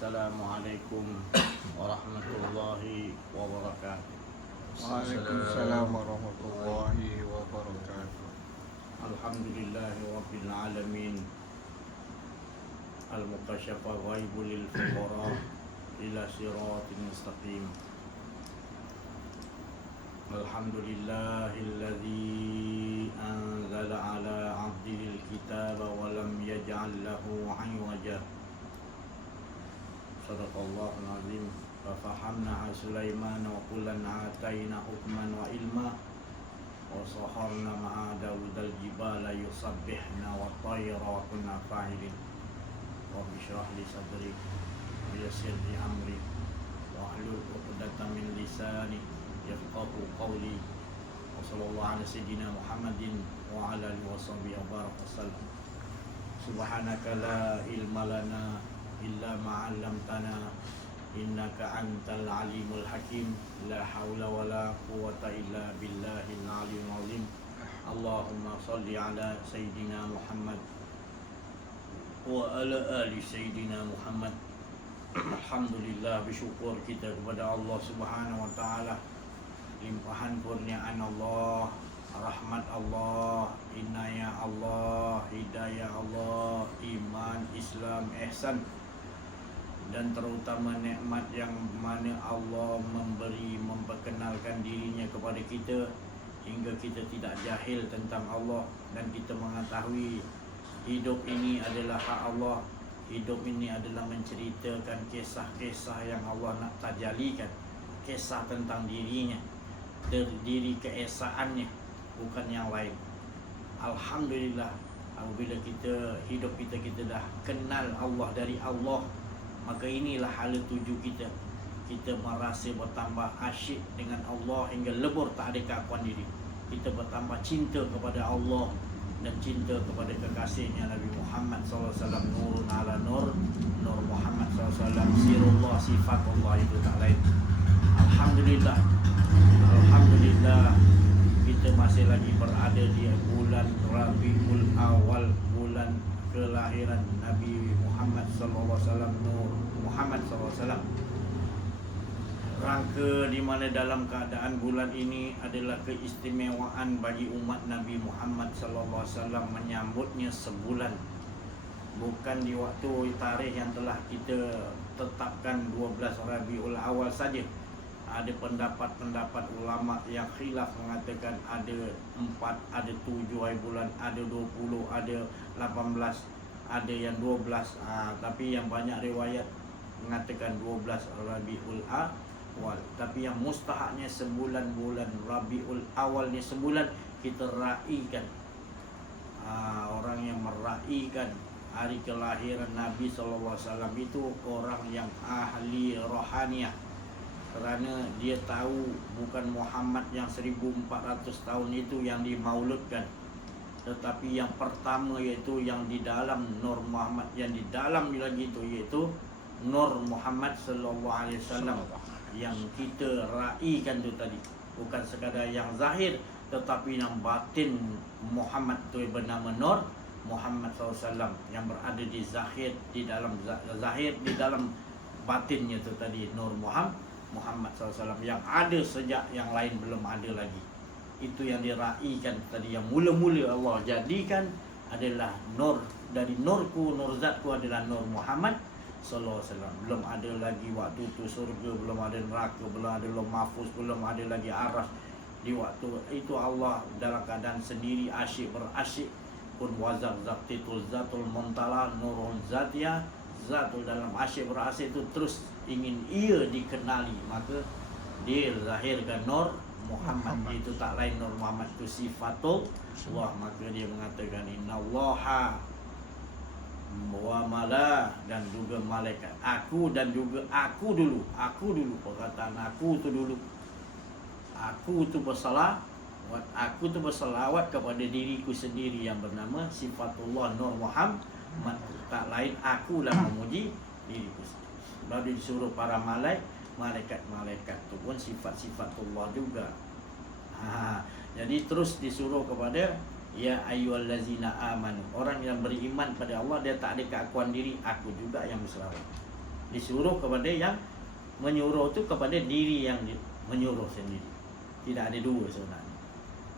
Assalamualaikum warahmatullahi wabarakatuh. Waalaikumsalam warahmatullahi wabarakatuh. Alhamdulillahi rabbil alamin. Al-mukasyafa ghaibu lil fuqara ila siratin mustaqim. Alhamdulillahilladzi anzala ala 'abdihi al-kitaba wa lam yaj'al lahu 'iwaja. Sadaqallahul azim. Fa fahamna Sulaiman wa kullan atayna hukman wa ilma wa saharna ma'a Dawud al-jibala yusabbihna wa tayra wa kunna fa'ilin. Rabbi shrah li sadri wa yassir li amri wa hlul 'uqdatam min lisani yafqahu qawli. Wa sallallahu ala sayyidina Muhammadin wa ala alihi wa sahbihi wa baraka wasallam. Subhanaka la ilma lana illa ma 'allamtana innaka antal alimul hakim. La haula wala quwwata illa billahil aliyyil azim. Allahumma salli ala sayyidina Muhammad wa ala ali sayyidina Muhammad. Alhamdulillah, bersyukur kita kepada Allah Subhanahu wa taala, limpahan kurniaan Allah, rahmat Allah, inayah Allah, hidayah Allah, iman, Islam, ihsan, dan terutama nikmat yang mana Allah memberi, memperkenalkan dirinya kepada kita hingga kita tidak jahil tentang Allah, dan kita mengetahui hidup ini adalah hak Allah. Hidup ini adalah menceritakan kisah-kisah yang Allah nak tajalikan, kisah tentang dirinya, diri keesaannya, bukan yang lain. Alhamdulillah, apabila hidup kita dah kenal Allah dari Allah, maka inilah hala tuju kita. Kita merasa bertambah asyik dengan Allah hingga lebur tak ada keakuan diri. Kita bertambah cinta kepada Allah dan cinta kepada kekasihnya Nabi Muhammad SAW. Nurun ala nur, Nur Muhammad SAW, sirullah, sifat Allah, itu tak lain. Alhamdulillah, Alhamdulillah, kita masih lagi berada di bulan Rabiul Awal, bulan kelahiran Nabi Muhammad SAW, Nur Muhammad SAW. Rangka di mana dalam keadaan bulan ini adalah keistimewaan bagi umat Nabi Muhammad SAW menyambutnya sebulan. Bukan di waktu tarikh yang telah kita tetapkan 12 Rabiul Awal saja. Ada pendapat-pendapat ulama yang khilaf mengatakan ada 4, ada 7 hari bulan, ada 20, ada 18, ada yang 12. Tapi yang banyak riwayat mengatakan 12 Rabiul Awal. Tapi yang mustahaknya sebulan, bulan Rabiul Awal ni sebulan kita raikan. Orang yang meraikan hari kelahiran Nabi SAW itu orang yang ahli rohaniah, kerana dia tahu bukan Muhammad yang 1400 tahun itu yang dimauludkan, tetapi yang pertama iaitu yang di dalam Nur Muhammad, yang di dalam lagi itu iaitu Nur Muhammad SAW yang kita raikan tu tadi. Bukan sekadar yang zahir, tetapi yang batin Muhammad tu bernama Nur Muhammad SAW, yang berada di zahir, di dalam zahir, di dalam batinnya tu tadi, Nur Muhammad SAW, yang ada sejak yang lain belum ada lagi. Itu yang diraikan tadi, yang mula-mula Allah jadikan adalah nur. Dari nurku, nur zatku adalah Nur Muhammad SAW. Belum ada lagi waktu tu surga, belum ada neraka, belum ada lauh mahfuz, belum ada lagi aras. Di waktu itu Allah dalam keadaan sendiri, asyik berasyik. Kun wazak zaktitul zatul muntala nurul zatiyah. Zatul dalam asyik berasyik itu terus ingin ia dikenali, maka dia zahirkan Nur Muhammad. Itu tak lain, Nur Muhammad itu sifatul Allah. Maka dia mengatakan innallaha wa mala, dan juga malaikat. Aku dan juga aku dulu. Perkataan aku tu dulu. Aku tu bersalawat kepada diriku sendiri yang bernama sifatullah Nur Muhammad. Tak lain, akulah memuji diriku sendiri. Lalu disuruh para malaikat tu pun sifat-sifatullah juga. Jadi terus disuruh kepada ya ayyuhallazina amanu, orang yang beriman pada Allah, dia tak ada keakuan diri, aku juga yang berselawat. Disuruh kepada yang menyuruh tu kepada diri yang menyuruh sendiri. Tidak ada dua sebenarnya.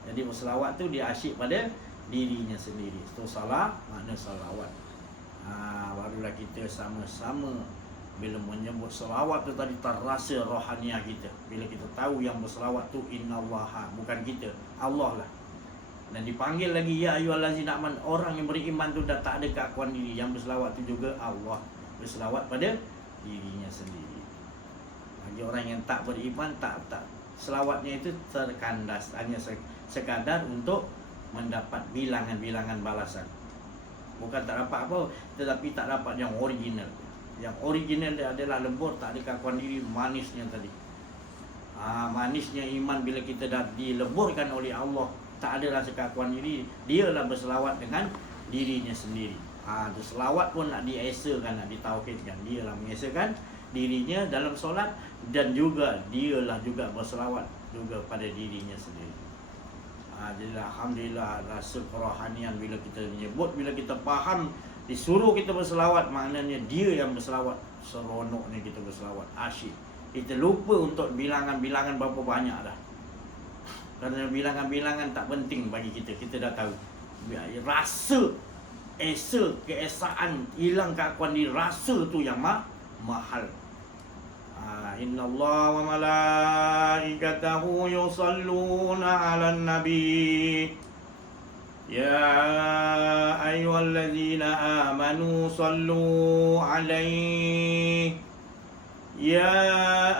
Jadi berselawat tu dia asyik pada dirinya sendiri. Itu salah, makna salawat. Barulah kita sama-sama bila menyebut selawat tu tadi terasa rohaniah kita. Bila kita tahu yang berselawat tu innallaha, bukan kita, Allah lah. Dan dipanggil lagi ya ayyuhallazina aman, orang yang beriman tu dah tak ada keakuan diri. Yang berselawat tu juga Allah, berselawat pada dirinya sendiri. Bagi orang yang tak beriman, tak selawatnya itu terkandas, hanya sekadar untuk mendapat bilangan-bilangan balasan. Bukan tak dapat apa, tetapi tak dapat yang original. Yang original dia adalah lembut, tak ada keakuan diri, manisnya tadi. Manisnya iman bila kita dah dileburkan oleh Allah, tak ada rasa keakuan diri, dialah berselawat dengan dirinya sendiri. Selawat pun nak diesakan, nak ditauhidkan. Dialah mengesakan dirinya dalam solat, dan juga dialah juga berselawat juga pada dirinya sendiri. Jadi alhamdulillah rasa kerohanian bila kita menyebut, bila kita faham disuruh kita berselawat, maknanya dia yang berselawat. Seronoknya kita berselawat, asyik. Kita lupa untuk bilangan-bilangan berapa banyak dah. Kerana bilangan-bilangan tak penting bagi kita. Kita dah tahu rasa, keesaan, hilang keakuan diri, rasa tu yang mahal. Innallaha wa malaikatahu yusalluna 'alan nabi. Ya ayyuhallazina amanu sallu 'alaihi. Ya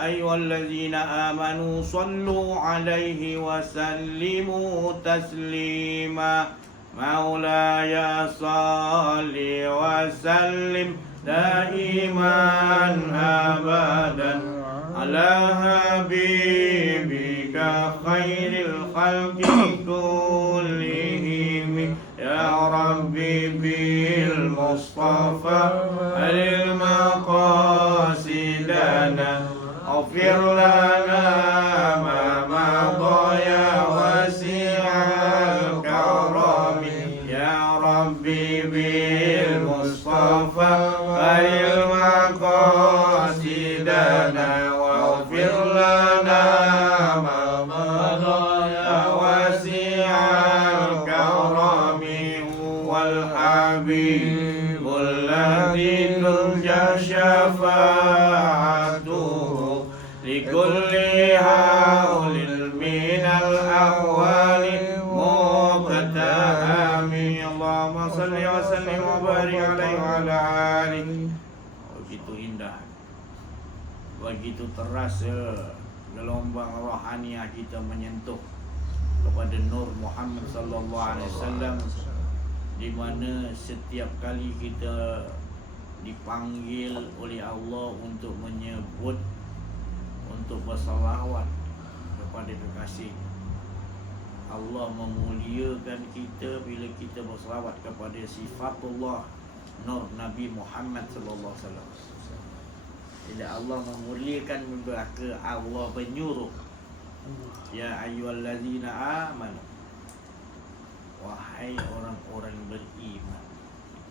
ayyuhallazina amanu sallu 'alaihi wa sallimu taslima. Maulaya salli wa sallim daiman abadan ala habibika khairil khalqi kullihim. Ya Rabbi bil Mustafa alil maqasidana Aghfir lana ma madaya wasi'al karami. Ya Rabbi bil Mustafa alil maqasidana waghfir lana ma madaya wasi'al karami. Wal habibul ladzi turja syafa'atuhu likulli haulil minal ahwali muqtahami. Allahumma salli wa sallim wa barik alaihi wa ala alihi. Begitu indah, begitu terasa gelombang rohaniah kita menyentuh kepada Nur Muhammad sallallahu alaihi wasallam, di mana setiap kali kita dipanggil oleh Allah untuk menyebut, untuk bersalawat kepada kekasih, Allah memuliakan kita bila kita bersalawat kepada sifatullah Nur Nabi Muhammad sallallahu alaihi wasallam. Jadi Allah memuliakan ke Allah menyuruh, ya ayyuhallazina amanu, wahai orang-orang beriman.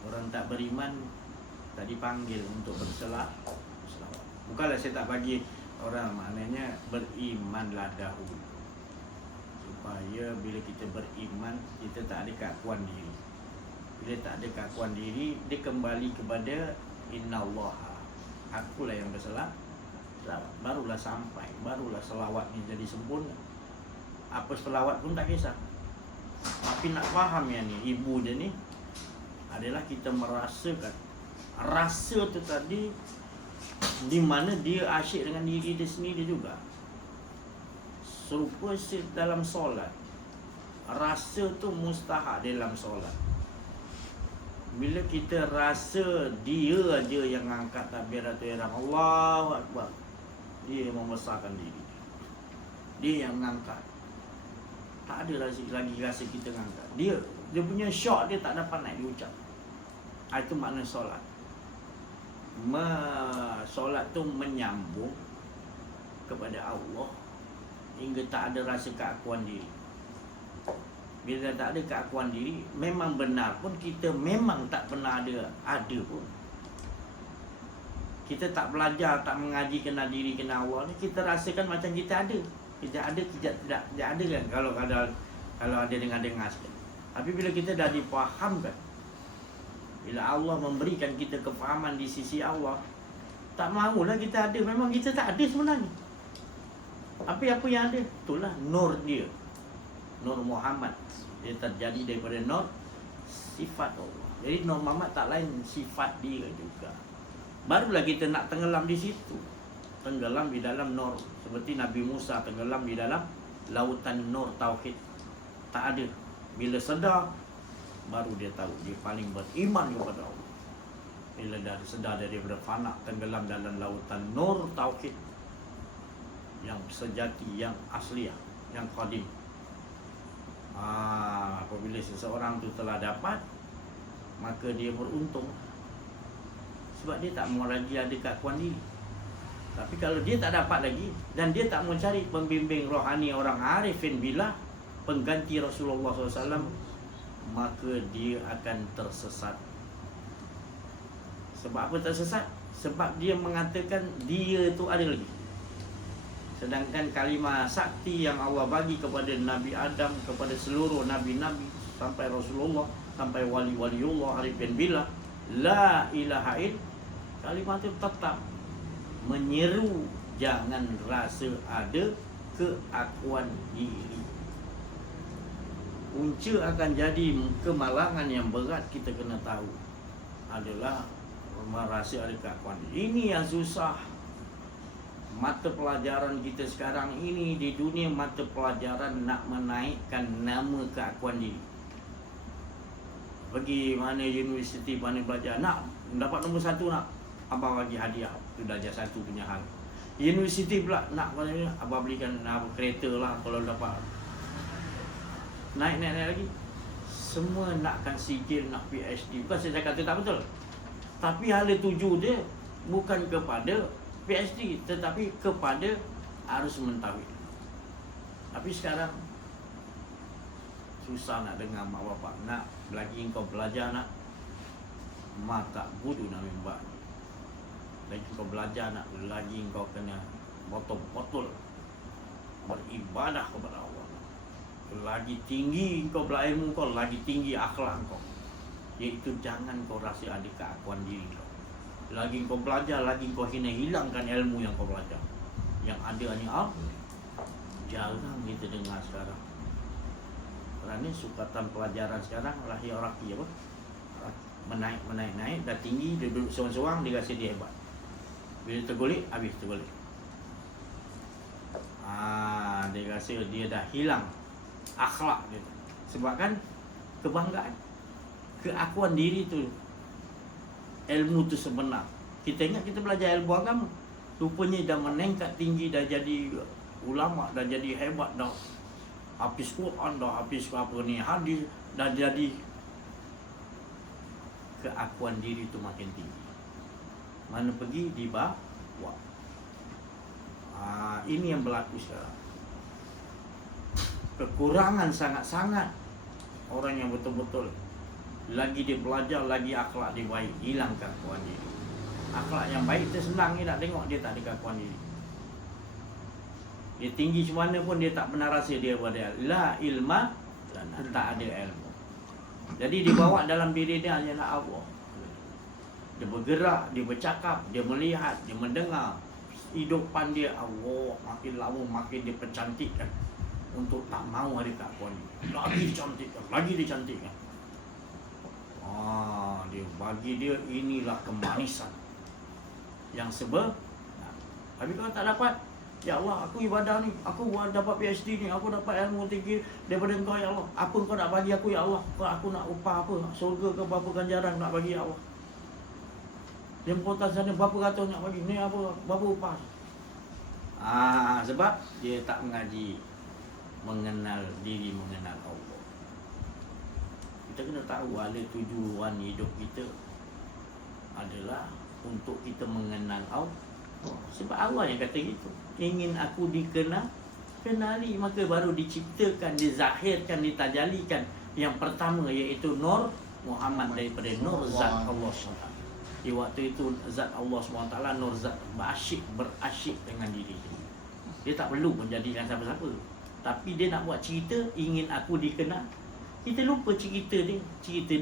Orang tak beriman tak dipanggil untuk berselawat. Bukanlah saya tak bagi orang, maknanya berimanlah dahulu, supaya bila kita beriman, kita tak ada keakuan diri. Bila tak ada keakuan diri, dia kembali kepada innallaha, akulah yang berselawat. Barulah sampai, barulah selawat ni jadi sempurna. Apa selawat pun tak kisah, tapi nak faham yang ni, ibu dia ni adalah kita merasakan rasa tu tadi, di mana dia asyik dengan diri dia sendiri juga. Serupa dalam solat, rasa tu mustahak dalam solat. Bila kita rasa dia aja yang angkat takbiratul ihram, Allahu Akbar, dia yang membesarkan diri, dia yang mengangkat. Tak ada lagi rasa kita mengangkat. Dia punya syok dia tak dapat naik diucap. Itu makna solat. Solat tu menyambung kepada Allah hingga tak ada rasa keakuan diri. Bila tak ada keakuan diri, memang benar pun kita memang tak pernah ada pun. Kita tak belajar, tak mengaji kenal diri, kenal Allah ni, kita rasakan macam kita ada. Kita ada, tidak ada kan kalau ada dengar-dengar sikit. Tapi bila kita dah difahamkan, bila Allah memberikan kita kefahaman di sisi Allah, tak mahulah kita ada. Memang kita tak ada sebenarnya. Tapi apa yang ada? Itulah nur dia. Nur Muhammad. Dia terjadi daripada nur sifat Allah. Jadi nur Muhammad tak lain sifat dia juga. Barulah kita nak tenggelam di situ. Tenggelam di dalam nur. Seperti Nabi Musa tenggelam di dalam lautan nur tauhid. Tak ada. Bila sedar, baru dia tahu dia paling beriman kepada Allah. Bila dah sedar daripada fana, tenggelam dalam lautan nur tauhid yang sejati, yang asliah, yang qadim. Apabila seseorang tu telah dapat, maka dia beruntung. Sebab dia tak mau lagi ada keakuan diri. Tapi kalau dia tak dapat lagi, dan dia tak mau cari pembimbing rohani orang arifin billah, pengganti Rasulullah SAW, maka dia akan tersesat. Sebab apa tersesat? Sebab dia mengatakan dia tu ada lagi. Sedangkan kalimah sakti yang Allah bagi kepada Nabi Adam, kepada seluruh Nabi-Nabi, sampai Rasulullah, sampai wali-waliullah, arifin billah, la ilaha illallah, kalimah itu tetap menyeru jangan rasa ada keakuan diri. Punca akan jadi kemalangan yang berat kita kena tahu adalah merasa ada keakuan diri. Ini yang susah. Mata pelajaran kita sekarang ini di dunia, mata pelajaran nak menaikkan nama keakuan diri. Pergi mana universiti, mana belajar, nak dapat nombor 1 nak, abang bagi hadiah. Itu darjah 1 punya hal. Universiti pula nak, abang belikan kereta lah kalau dapat. Naik lagi. Semua nakkan sijil, nak PhD. Bukan saya kata tak betul, tapi hala tuju dia bukan kepada PhD, tetapi kepada arus mentawai. Tapi sekarang susah nak dengar mak bapak. Nak lagi engkau belajar nak, mak tak bodoh nak membak. Lagi engkau belajar nak, lagi engkau kena betul-betul beribadah kepada Allah. Lagi tinggi engkau berilmu kau, lagi tinggi akhlak kau. Iaitu jangan kau rasa ada keakuan diri kau. Lagi kau belajar, lagi kau hilangkan ilmu yang kau belajar. Yang ada hanya Allah. Jarang kita dengar sekarang. Kerana sukatan pelajaran sekarang rahia-rahia apa? Menaik, dah tinggi, dia duduk seorang-seorang, dia rasa dia hebat. Bila tergolek, habis tergolek. Dia rasa dia dah hilang akhlak dia. Sebab kan kebanggaan, keakuan diri tu, ilmu tu sebenar. Kita ingat kita belajar ilmu agama, rupanya dah meningkat tinggi, dah jadi ulama, dah jadi hebat, dah habis Quran, dah habis apa ni hadis, dah jadi. Keakuan diri tu makin tinggi. Mana pergi di bawah. Ini yang berlaku sekarang. Kekurangan sangat-sangat orang yang betul-betul lagi dia belajar, lagi akhlak dia baik, hilang keakuan diri. Akhlak yang baik tu senang ni nak tengok, dia tak ada keakuan diri. Dia tinggi macam mana pun dia tak pernah rasa dia pada la ilma, tak ada ilmu. Jadi dibawa dalam diri dia hanyalah Allah. Dia bergerak, dia bercakap, dia melihat, dia mendengar. Hidupan dia Allah makin lama makin dia percantikkan untuk tak mahu ada keakuan diri. Lagi dicantikkan, lagi dicantikkan. Dia bagi dia inilah kemanisan yang sebenar. Tapi kalau tak dapat, ya Allah, aku ibadah ni, aku dapat PhD ni, aku dapat ilmu tinggi daripada Engkau ya Allah. Apa Engkau nak bagi aku ya Allah? Aku nak upah apa? Nak surga ke berapa ganjaran nak bagi ya Allah? Jemputan sana berapa ratus nak bagi? Ni apa? Berapa upah? Sebab dia tak mengaji, mengenal diri, mengenal Allah. Kita kena tahu ada tujuan hidup kita adalah untuk kita mengenal Allah. Sebab Allah yang kata gitu. Ingin aku kenali, maka baru diciptakan, dizahirkan, ditajalikan. Yang pertama iaitu Nur Muhammad daripada Nur Zat Allah SWT. Di waktu itu zat Allah SWT nur zat berasyik dengan diri dia. Dia tak perlu menjadikan siapa-siapa, tapi dia nak buat cerita ingin aku dikenal. Kita lupa cerita dia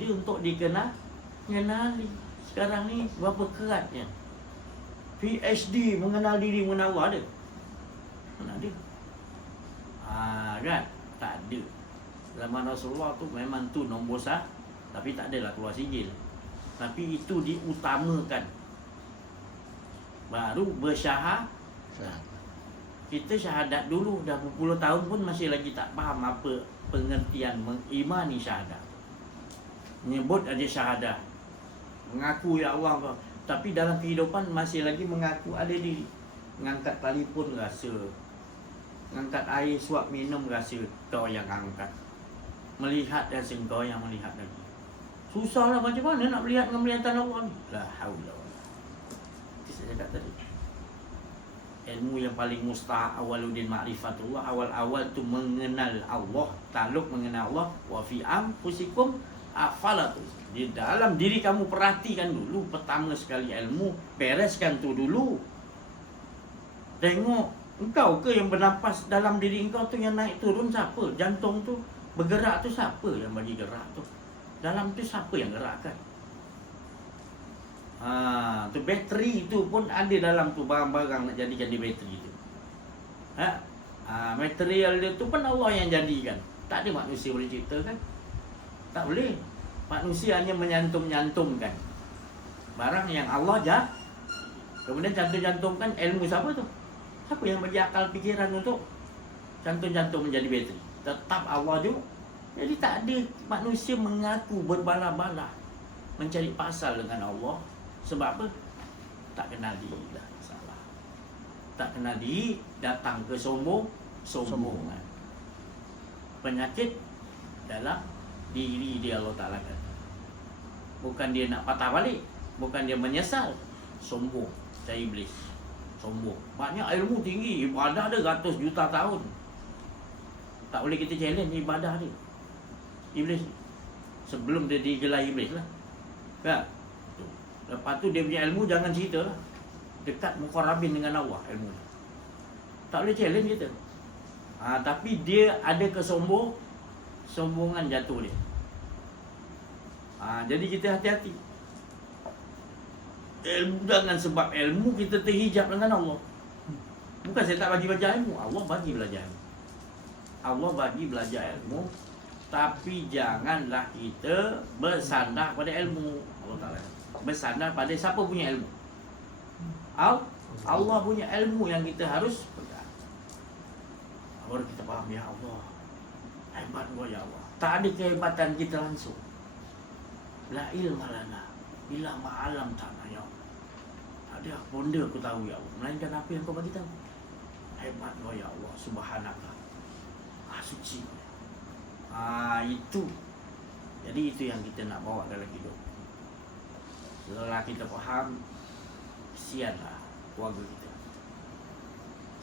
untuk kenali. Sekarang ni berapa keratnya PhD mengenal diri, mengenal Allah ada? Mana ada? Kan? Tak ada. Zaman Rasulullah tu memang tu nombor sah, tapi tak adalah keluar sijil. Tapi itu diutamakan. Baru bersyahadat. Kita syahadat dulu dah berpuluh tahun pun masih lagi tak faham apa pengertian mengimani syahadat. Menyebut aja syahadat, mengaku ya Allah kau, tapi dalam kehidupan masih lagi mengaku ada diri. Ngangkat telefon rasa, ngangkat air suap minum rasa kau yang angkat, melihat rasa kau yang melihat lagi. Susahlah macam mana nak melihat dengan melihatan Allah ni. La haula wala. Itu saya cakap tadi. Ilmu yang paling mustahak awaluddin ma'rifatullah, awal-awal tu mengenal Allah, takluk mengenal Allah. Wa fi anfusikum afalatu. Di dalam diri kamu perhatikan dulu, pertama sekali ilmu, bereskan tu dulu. Tengok engkau ke yang bernafas dalam diri engkau tu yang naik turun siapa? Jantung tu bergerak tu siapa yang bagi gerak tu? Dalam tu siapa yang gerakkan? Tu bateri tu pun ada dalam tu barang-barang nak jadikan dia bateri tu. Material dia tu pun Allah yang jadikan. Tak ada manusia boleh cipta kan? Tak boleh. Manusia hanya menyantum-nyantumkan barang yang Allah kemudian cantum-cantumkan. Ilmu siapa tu? Siapa yang bagi akal fikiran untuk cantum-cantum menjadi bateri? Tetap Allah juga. Jadi tak ada manusia mengaku berbala-bala mencari pasal dengan Allah. Sebab apa? Tak kenal diri lah, salah. Tak kenal diri, datang ke sombongan. Penyakit dalam diri dia Allah Ta'ala kata. Bukan dia nak patah balik, bukan dia menyesal, sombong. Cari iblis, sombong. Banyak ilmu tinggi, ibadah dia ratus juta tahun, tak boleh kita challenge ibadah dia. Iblis sebelum dia digelar iblis lah kan? Lepas tu dia punya ilmu jangan cerita lah. Dekat muqarrabin dengan Allah ilmu dia. Tak boleh challenge kita. Tapi dia ada kesombongan jatuh dia. Jadi kita hati-hati. Ilmu jangan sebab ilmu kita terhijab dengan Allah. Bukan saya tak bagi belajar ilmu, Allah bagi belajar ilmu. Allah bagi belajar ilmu, tapi janganlah kita bersandar pada ilmu. Allah Ta'ala bersandar pada siapa punya ilmu? Allah punya ilmu yang kita harus pegang. Baru kita faham, ya Allah, hebat gua ya Allah. Tak ada kehebatan kita langsung. La ilma lana illa ma'alam ta'ala ya Allah. Tak ada benda aku tahu ya Allah, melainkan apa yang kau bagi tahu. Hebat gua ya Allah, subhanallah. Suci. Itu. Jadi itu yang kita nak bawa dalam hidup. Setelah kita faham, kesianlah keluarga kita.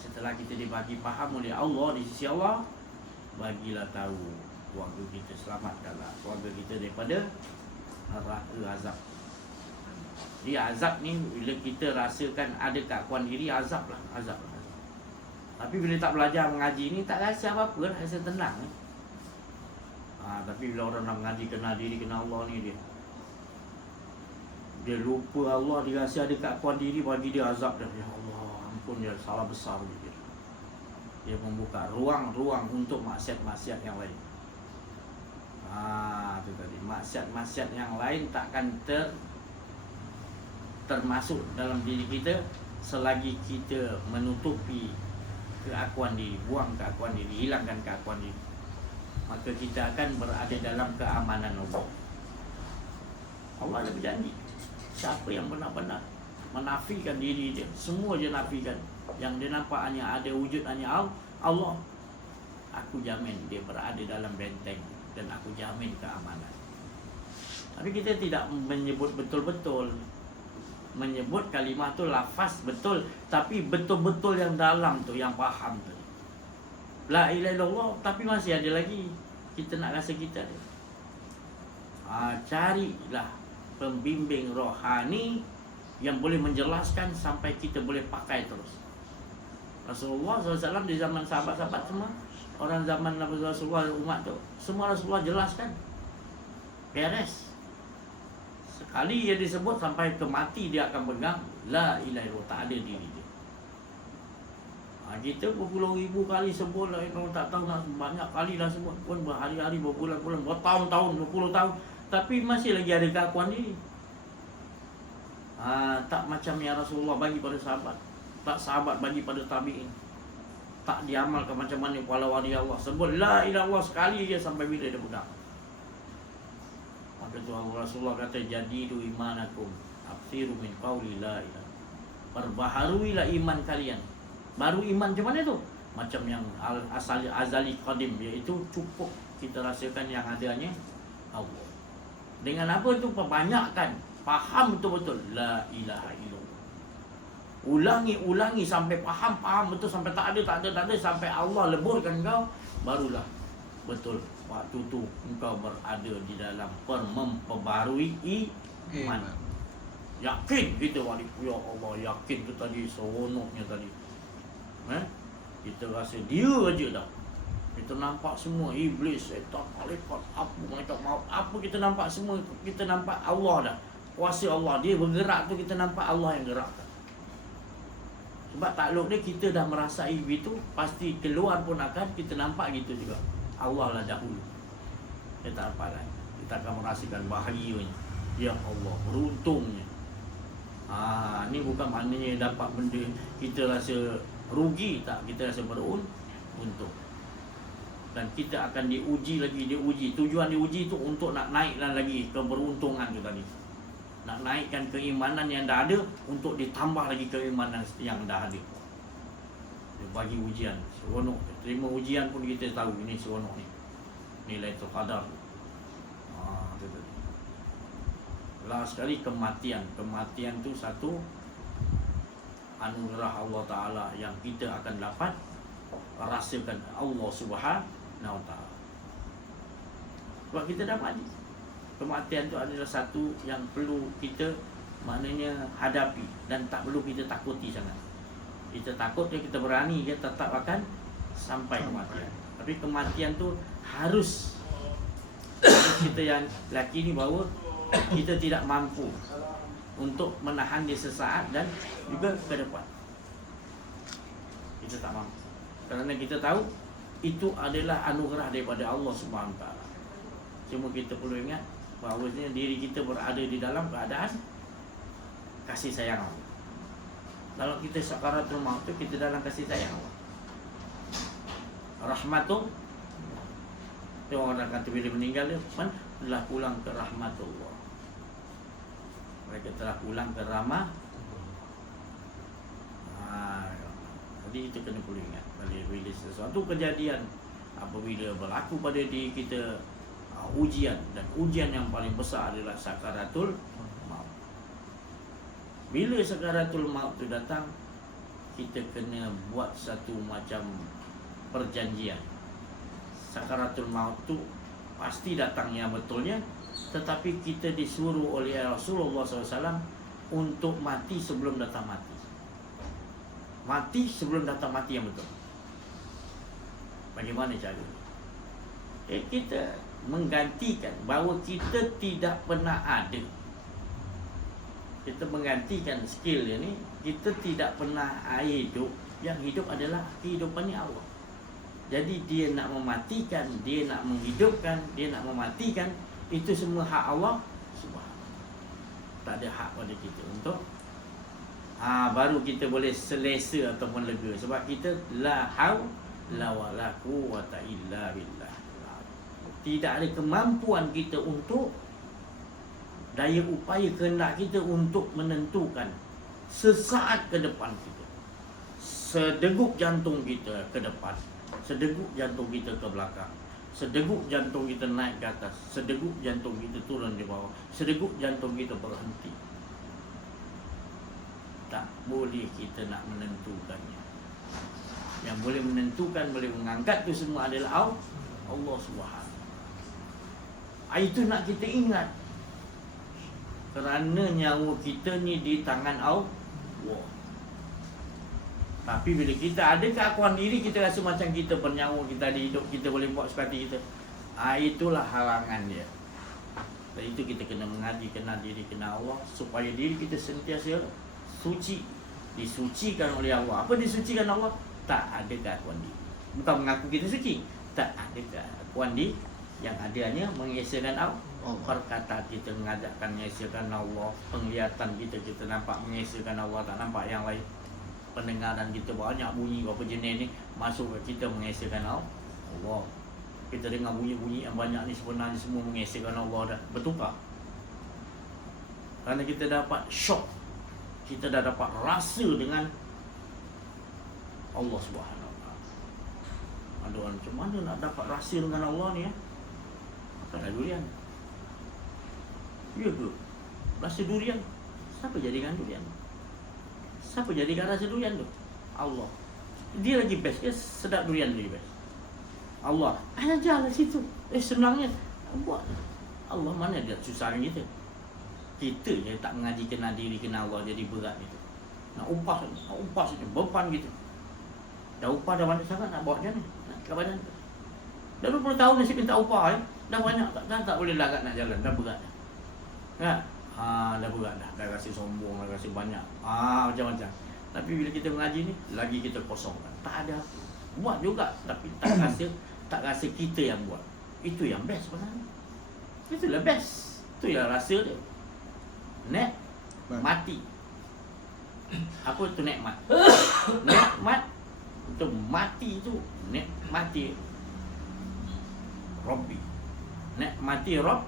Setelah kita dibagi faham oleh Allah di sisi Allah, bagilah tahu keluarga kita, selamatkanlah keluarga kita daripada neraka azab. Jadi azab ni bila kita rasakan ada keakuan diri, azab lah. Tapi bila tak belajar mengaji ni, tak rasa apa-apa lah, rasa tenang ni. Tapi bila orang nak mengaji, kenal diri, kenal Allah ni, dia lupa Allah, dia rasa ada keakuan diri, bagi dia azab dah. Ya Allah, ampun dia, salah besar dia. Dia membuka ruang-ruang untuk maksiat-maksiat yang lain. Itu tadi, maksiat-maksiat yang lain takkan termasuk dalam diri kita selagi kita menutupi keakuan diri, buang keakuan diri, hilangkan keakuan diri. Maka kita akan berada dalam keamanan Allah. Allah ada berjanji, siapa yang benar-benar menafikan diri dia, semua dia nafikan. Yang dia nampak hanya ada wujud hanya Allah, aku jamin dia berada dalam benteng dan aku jamin keamanan. Tapi kita tidak menyebut betul-betul. Menyebut kalimah tu lafaz betul, tapi betul-betul yang dalam tu, yang faham tu. La ilaha illallah, tapi masih ada lagi kita nak rasa kita ada. Carilah pembimbing rohani yang boleh menjelaskan sampai kita boleh pakai terus. Rasulullah SAW di zaman sahabat-sahabat semua, orang zaman Nabi Rasulullah, umat tu, semua Rasulullah jelaskan. Beres. Sekali dia disebut sampai ke mati dia akan pegang la ilaha illallah, tak ada diri dia. Kita berpuluh-ribu kali sebut lah, kalau tak tahu nak banyak kali dah sebut pun, berhari-hari, berbulan-bulan, bertahun-tahun, 20 tahun, tapi masih lagi ada keakuan diri. Tak macam yang Rasulullah bagi pada sahabat, tak sahabat bagi pada tabi'in, tak diamalkan macam mana para wali Allah. Sebut la ilaha illallah sekali je sampai bila dia pegang. Maka tu Rasulullah kata, jadidu imanakum aksiru min qawli la ilaha, perbaharuilah iman kalian. Baru iman macam mana tu? Macam yang azali qadim, iaitu cukup kita rasakan yang adanya Allah. Dengan apa tu? Perbanyakkan, faham betul-betul la ilaha illallah. Ulangi sampai faham betul, sampai tak ada, sampai Allah leburkan kau, barulah betul waktu tu engkau berada di dalam memperbarui iman. Yakin kita wali, ya Allah, yakin tu tadi seronoknya tadi. Kita rasa dia aja dah. Kita nampak semua iblis, syaitan, malaikat, malaikat maut, apa kita nampak semua. Kita nampak Allah dah. Kuasa Allah, dia bergerak tu kita nampak Allah yang gerakkan. Sebab takluk dia kita dah merasai begitu, pasti keluar pun akan kita nampak gitu juga. Allah lah dahulu. Kita tak apa lagi. Kita akan merasakan bahagianya. Ya Allah, beruntungnya. Ni bukan maknanya dapat benda kita rasa rugi, tak, kita rasa beruntung. Dan kita akan diuji lagi, tujuan diuji itu untuk nak naikkan lagi keberuntungan tu tadi, nak naikkan keimanan yang dah ada, untuk ditambah lagi keimanan yang dah ada. Dia bagi ujian, seronok. Terima ujian pun kita tahu ini seronok ni, nilai tu qadar. Last sekali kematian tu satu anugerah Allah Ta'ala yang kita akan dapat rasakan Allah Subhanahu Wa Ta'ala. Sebab kita dah mati. Kematian tu adalah satu yang perlu kita maknanya hadapi, dan tak perlu kita takuti sangat. Kita takut dia, kita berani, dia tetap akan sampai kematian. Tapi kematian tu harus kita yang lelaki ni bahawa kita tidak mampu untuk menahan dia sesaat dan juga ke depan. Kita tak mampu. Kerana kita tahu itu adalah anugerah daripada Allah Subhanahu Wa Taala. Cuma kita perlu ingat bahawa diri kita berada di dalam keadaan kasih sayang Allah. Kalau kita sakaratul maut tu, kita dalam kasih sayang Allah. Rahmatul, dia orang kata bila meninggal dia telah pulang ke rahmatullah. Mereka telah pulang ke ramah. Jadi itu kena perlu ingat. Bila sesuatu kejadian apabila berlaku pada diri kita, ujian, dan ujian yang paling besar adalah sakaratul maut. Bila sakaratul maut itu datang, kita kena buat satu macam perjanjian. Sakaratul maut tu pasti datangnya betulnya, tetapi kita disuruh oleh Rasulullah SAW untuk mati sebelum datang mati. Mati sebelum datang mati yang betul. Bagaimana cara? Kita menggantikan bahawa kita tidak pernah ada. Kita menggantikan skill ini. Kita tidak pernah hidup. Yang hidup adalah kehidupannya Allah. Jadi dia nak mematikan, dia nak menghidupkan, dia nak mematikan, itu semua hak Allah Subhanahu. Tak ada hak pada kita untuk baru kita boleh selesa ataupun lega. Sebab kita la haula wala quwwata illa billah. Tidak ada kemampuan kita untuk, daya upaya kehendak kita untuk menentukan sesaat ke depan kita, sedegup jantung kita ke depan, sedegup jantung kita ke belakang, sedegup jantung kita naik ke atas, sedegup jantung kita turun di bawah, sedegup jantung kita berhenti. Tak boleh kita nak menentukannya. Yang boleh menentukan, boleh mengangkat itu semua adalah Allah Subhanahu. Itu nak kita ingat. Kerana nyawa kita ni di tangan Allah. Tapi bila kita ada keakuan diri, kita rasa macam kita bernyawa, kita ada hidup, kita boleh buat suka hati kita. Itulah halangan dia. Dan itu kita kena mengaji, kenal diri, kenal Allah, supaya diri kita sentiasa suci, disucikan oleh Allah. Apa disucikan Allah? Tak ada keakuan diri. Bukan mengaku kita suci, tak ada keakuan diri. Yang adanya mengesahkan Allah. Perkataan kita mengajakkan mengesahkan Allah, penglihatan kita nampak mengesahkan Allah, tak nampak yang lain. Pendengaran kita banyak bunyi berapa jenis ni, masuk ke kita mengesahkan Allah. Kita dengar bunyi-bunyi yang banyak ni sebenarnya semua mengesahkan Allah dah. Betul tak? Kerana kita dapat syok, kita dah dapat rasa dengan Allah Subhanahu Wa Taala. Ada orang macam mana nak dapat rasa dengan Allah ni ya? Makan durian. Ya ke? Rasa durian. Siapa jadikan durian? Siapa jadikan rasa durian tu? Allah. Dia lagi best. Dia sedap durian lagi best. Allah. Ajarlah situ. Senangnya buat. Allah mana dia susahkan kita? Kita je tak mengaji kenal diri, kenal Allah, jadi berat itu. Nak upah saja, beban gitu. Dah upah dah banyak sangat, nak bawa macam ni? Nak ke badan? Dah 20 tahun nasib minta upah dah banyak, tak boleh lagat nak jalan, dah berat. Kan? Dah berat dah rasa sombong, dah rasa banyak. Macam-macam. Tapi bila kita mengaji ni, lagi kita kosongkan. Tak ada apa. Buat juga, tapi tak rasa kita yang buat. Itu yang best sebenarnya. Itulah best. Itu yang rasa dia. Mati. Apa tu nikmat? Nikmat itu mati tu. Nikmati Rabbi. Nikmati Rabb.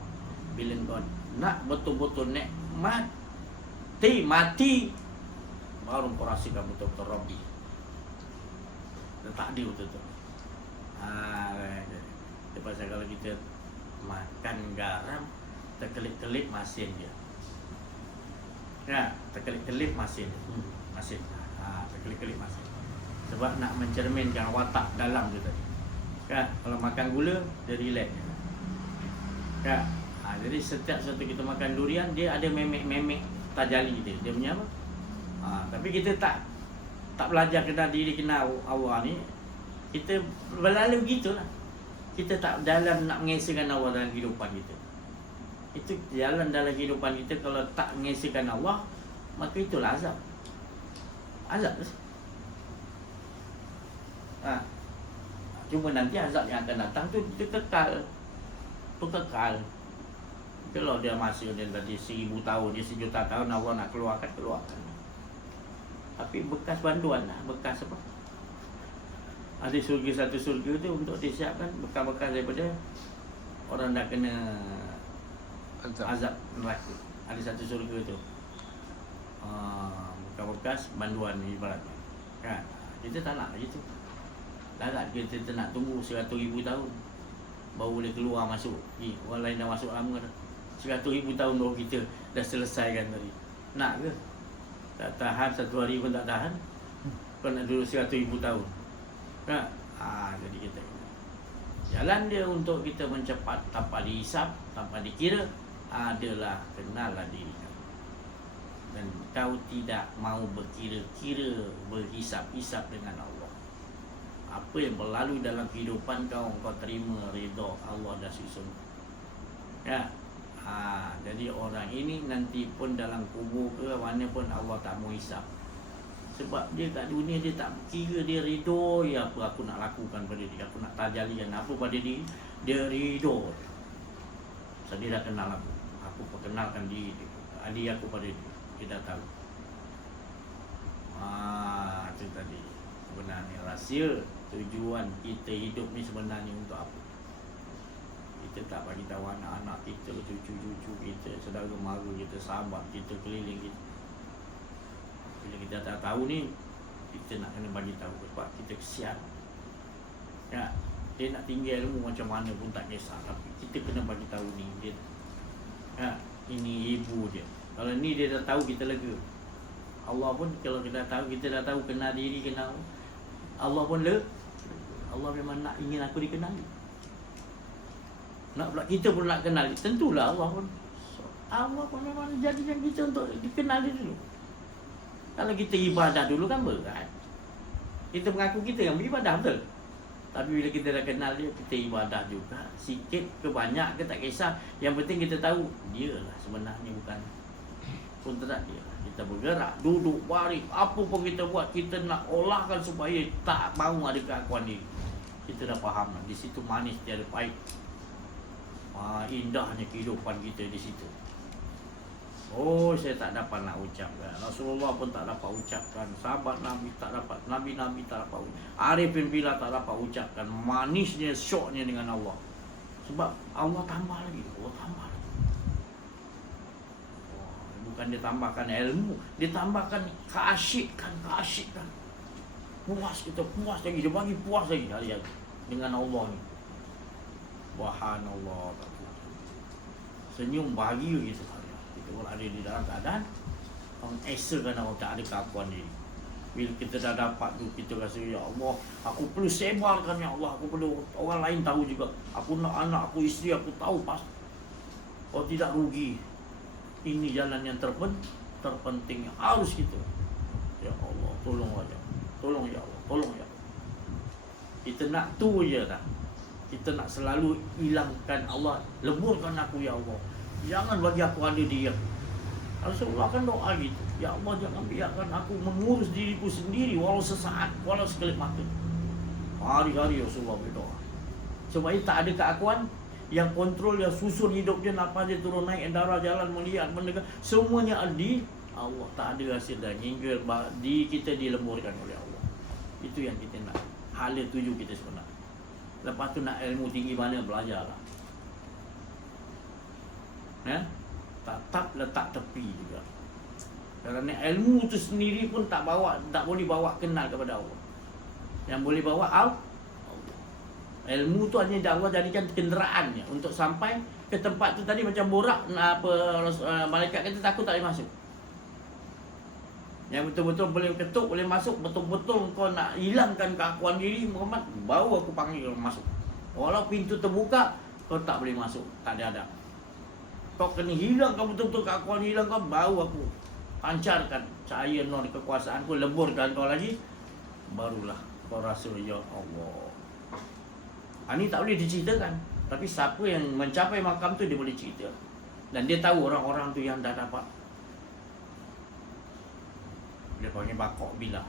Bila kau nak betul-betul mati, baru kau rasakan betul-betul Rabbi. Dan takdir betul-betul. Itu pasal kalau kita makan garam, terkelip-kelip masin dia. Ya, terkelip-kelip masin. Terkelip-kelip masin. Sebab nak mencerminkan watak dalam tu tadi. Kan? Kalau makan gula, dia relax. Kan? Jadi setiap satu kita makan durian, dia ada memek-memek tajali dia. Dia punya apa? Tapi kita tak belajar kenal diri, kenal Allah ni. Kita berlalu begitulah. Kita tak dalam nak mengesahkan Allah dalam kehidupan kita. Itu jalan dalam kehidupan kita. Kalau tak mengesahkan Allah, maka itulah azab. Azab tu. Cuma nanti azab yang akan datang tu dia kekal. Kalau dia masih dia tadi 1000 tahun, dia 1 juta tahun, Allah nak keluarkan. Tapi bekas banduan lah, bekas apa? Ada surga, satu surga tu untuk disiapkan bekas-bekas daripada orang dah kena azab neraka. Ada satu surga tu. Bekas-bekas banduan ni ibaratnya. Kan? Kita tak nak gitu. Larat kita nak tunggu 100,000 tahun baru boleh keluar masuk. Orang lain dah masuk lama dah. 100,000 tahun baru kita dah selesaikan tadi. Nak ke? Tak tahan 1 hari pun tak tahan. Kau nak duduk 100,000 tahun. Kan? Jadi kita jalan dia untuk kita mencepat tanpa dihisap, tanpa dikira adalah kenallah diri kau. Dan kau tidak mau berkira-kira, berhisap-hisap dengan Allah. Apa yang berlalu dalam kehidupan kau terima redha Allah dan susun. Ya. Jadi orang ini nanti pun dalam kubur ke mana pun Allah tak mau hisap. Sebab dia kat dunia dia tak kira, dia ridha ya apa aku nak lakukan pada dia, aku nak tajalikan apa pada dia, dia ridha. So, dia dah kenal aku perkenalkan dia, adik aku pada dia, dia dah tahu. Itu tadi sebenarnya rahsia tujuan kita hidup ni sebenarnya untuk apa. Kita tak bagi tahu anak-anak kita, cucu-cucu kita, saudara mara kita, sahabat kita, keliling kita. Bila kita tak tahu ni, kita nak kena bagi tahu sebab kita kesian. Ya, dia nak tinggal ilmu macam mana pun tak kisah, tapi kita kena bagi tahu ni dia. Ya, ini ibu dia. Kalau ni dia dah tahu, kita lega. Allah pun kalau kita tahu, kita dah tahu kenal diri, kenal Allah pun lega. Allah memang nak ingin aku dikenali. Nak pula kita pun nak kenal, tentulah Allah pun Allah memang jadikan kita untuk dikenali dulu. Kalau kita ibadah dulu kan berat. Kita mengaku kita yang beribadah, betul. Tapi bila kita dah kenal dia, kita ibadah juga. Sikit ke banyak ke tak kisah. Yang penting kita tahu dia lah sebenarnya, bukan kontrak dia. Kita bergerak, duduk, baring, apa pun kita buat, kita nak olahkan supaya tak mahu ada keakuan ni. Kita dah faham lah. Di situ manis tiada pahit. Indahnya kehidupan kita di situ. Oh, saya tak dapat nak ucapkan. Rasulullah pun tak dapat ucapkan. Sahabat Nabi tak dapat. Nabi-Nabi tak dapat ucapkan. Arifin Billah tak dapat ucapkan. Manisnya, syoknya dengan Allah. Sebab Allah tambah lagi. Allah tambah lagi. Bukan dia tambahkan ilmu. Dia tambahkan keasyikan. Puas kita, puas lagi. Dia bagi puas lagi hari-hari dengan Allah ni. Subhanallah. Senyum bahagia kita. Kita orang ada di dalam keadaan mengesakan Allah tak ada keakuan diri. Bila kita dah dapat tu, kita rasa ya Allah, aku perlu sebarkan ya Allah, aku perlu orang lain tahu juga. Aku nak anak, aku isteri, aku tahu pas. Kalau tidak rugi. Ini jalan yang terpenting yang harus kita. Ya Allah, tolong aja. Tolong ya Allah, tolong ya Allah. Kita nak tu je tak. Kita nak selalu hilangkan Allah, leburkan aku ya Allah. Jangan bagi aku ada dia. Rasulullah kan doa gitu. Ya Allah, jangan biarkan aku mengurus diriku sendiri walau sesaat, walau sekelip mata. Hari-hari Rasulullah berdoa. Supaya tak ada keakuan yang kontrol, yang susun hidupnya, nafas dia turun naik, darah jalan, melihat, mendengar, semuanya di Allah. Tak ada hasil dan hingga di kita dilemburkan oleh Allah. Itu yang kita nak. Hala tuju kita sebenarnya. Lepas tu nak ilmu tinggi mana, belajarlah. Ya? Tetap letak tepi juga. Kerana ilmu tu sendiri pun tak boleh bawa kenal kepada Allah. Yang boleh bawa Allah. Ilmu tu hanya Allah jadikan kenderaannya untuk sampai ke tempat tu tadi macam borak, malaikat kata takut tak boleh masuk. Yang betul-betul boleh ketuk, boleh masuk, betul-betul kau nak hilangkan keakuan diri Muhammad, baru aku panggil kau masuk. Walau pintu terbuka, kau tak boleh masuk, tak ada. Kau kena hilangkan betul-betul keakuan, hilang kau, baru aku pancarkan cahaya nur kekuasaan ku, leburkan kau lagi, barulah kau rasa ya Allah. Ini tak boleh diceritakan, tapi siapa yang mencapai makam tu dia boleh cerita. Dan dia tahu orang-orang tu yang dah dapat. Dia panggil bakok bila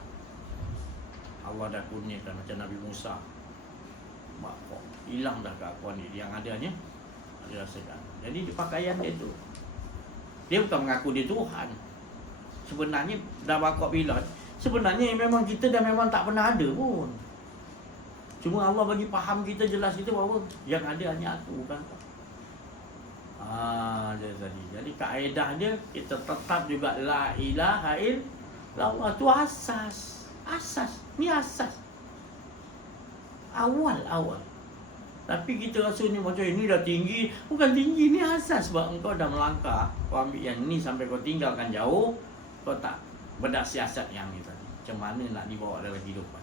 Allah dah kurniakan macam Nabi Musa. Bakok hilang dah keakuan dia, yang adanya dia rasakan. Jadi di pakaian dia tu, dia bukan mengaku dia Tuhan. Sebenarnya dah bakok bila, sebenarnya memang kita dah memang tak pernah ada pun. Cuma Allah bagi faham kita, jelas kita bahawa yang ada hanya aku, bukan kau. Dia tadi. Jadi kaedah dia, kita tetap juga la ilaha illallah tu asas. Ni asas. Awal. Tapi kita rasa ni macam ini dah tinggi. Bukan tinggi, ni asas. Sebab engkau dah melangkah, kau ambil yang ni sampai kau tinggalkan jauh, kau tak bersiasat yang ni tadi. Macam mana nak dibawa dalam kehidupan.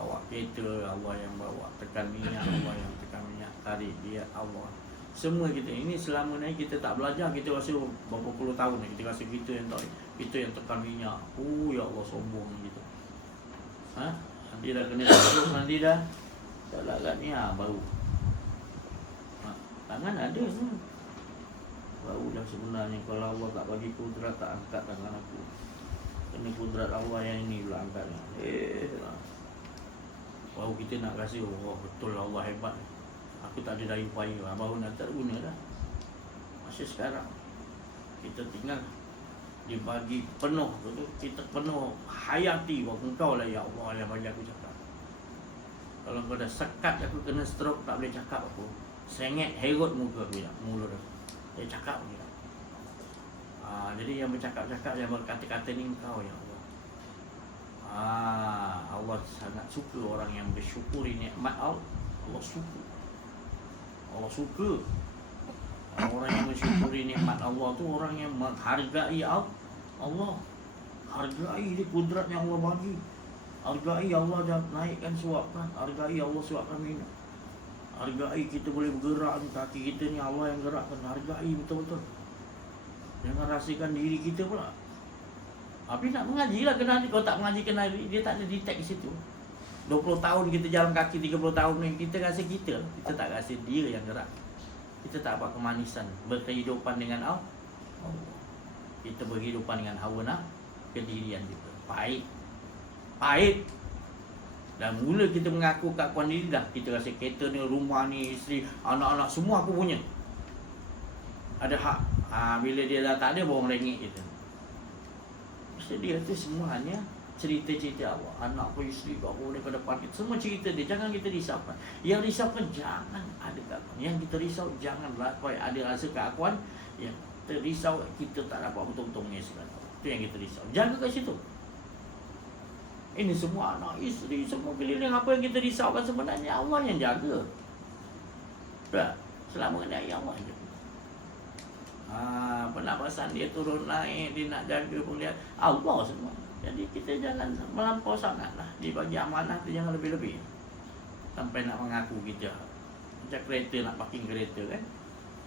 Bawa kereta, Allah yang bawa. Tekan minyak, Allah yang tekan minyak. Tarik dia, Allah. Semua kita ini selama ni kita tak belajar, kita rasa berapa puluh tahun kita rasa kita yang tarik, kita yang tekan minyak. Ya Allah, sombong gitu. Nanti dah kena takluk, nanti dah tak ni baru. Tangan ada ni. Baru dah sebenarnya kalau Allah tak bagi kudrat, tak angkat tangan aku. Kena kudrat Allah yang ini pula angkatnya. Baru kita nak rasa, oh betul Allah hebat. Aku tak ada daya upaya, baru nak terguna dah. Masa sekarang kita tinggal dibagi penuh, betul? Kita penuh hayati bahawa engkau lah ya Allah yang bagi aku cakap. Kalau kau dah sekat aku kena stroke, tak boleh cakap aku. Sengit herut muka aku ya, mulut aku. Dia cakap dia. Jadi yang bercakap-cakap, yang berkata-kata ni engkau ya Allah. Allah sangat suka orang yang bersyukuri nikmat Allah. Allah suka. Orang yang mensyukuri nikmat Allah tu orang yang menghargai Allah. Hargai dia kudrat yang Allah bagi. Hargai Allah dah naikkan suapkan. Hargai Allah suapkan minum. Hargai kita boleh bergerak ni, kaki kita ni Allah yang gerakkan. Hargai betul-betul. Jangan rasakan diri kita pula. Tapi nak mengaji lah kena. Kalau tak mengaji kena, dia tak ada detect di situ. 20 tahun kita jalan kaki, 30 tahun ni kita rasa kita. Kita tak rasa dia yang gerak. Kita tak buat kemanisan. Berkehidupan dengan Allah. Kita berkehidupan dengan hawa nafsu, kedirian kita. Pahit. Pahit. Dan mula kita mengaku keakuan diri dah. Kita rasa kereta ni, rumah ni, isteri, anak-anak semua aku punya. Ada hak. Bila dia dah tak ada, baru merengek kita. Maksud dia tu semuanya cerita-cerita Allah. Anak aku, isteri aku, daripada depan kita. Semua cerita dia. Jangan kita risaukan. Yang risaukan jangan ada keakuan. Yang kita risau janganlah ada rasa keakuan. Yang kita risau kita tak dapat betul-betul mengesahkan. Itu yang kita risau. Jaga kat situ. Ini semua anak, isteri, semua keliling. Apa yang kita risaukan sebenarnya Allah yang jaga. Tak? Selama ni Allah yang jaga. Pernafasan dia turun naik, dia nak jaga pun dia Allah semua. Jadi kita jangan melampau sangat lah. Dia bagi amanah tu jangan lebih-lebih. Sampai nak mengaku kita. Macam kereta, nak parking kereta kan.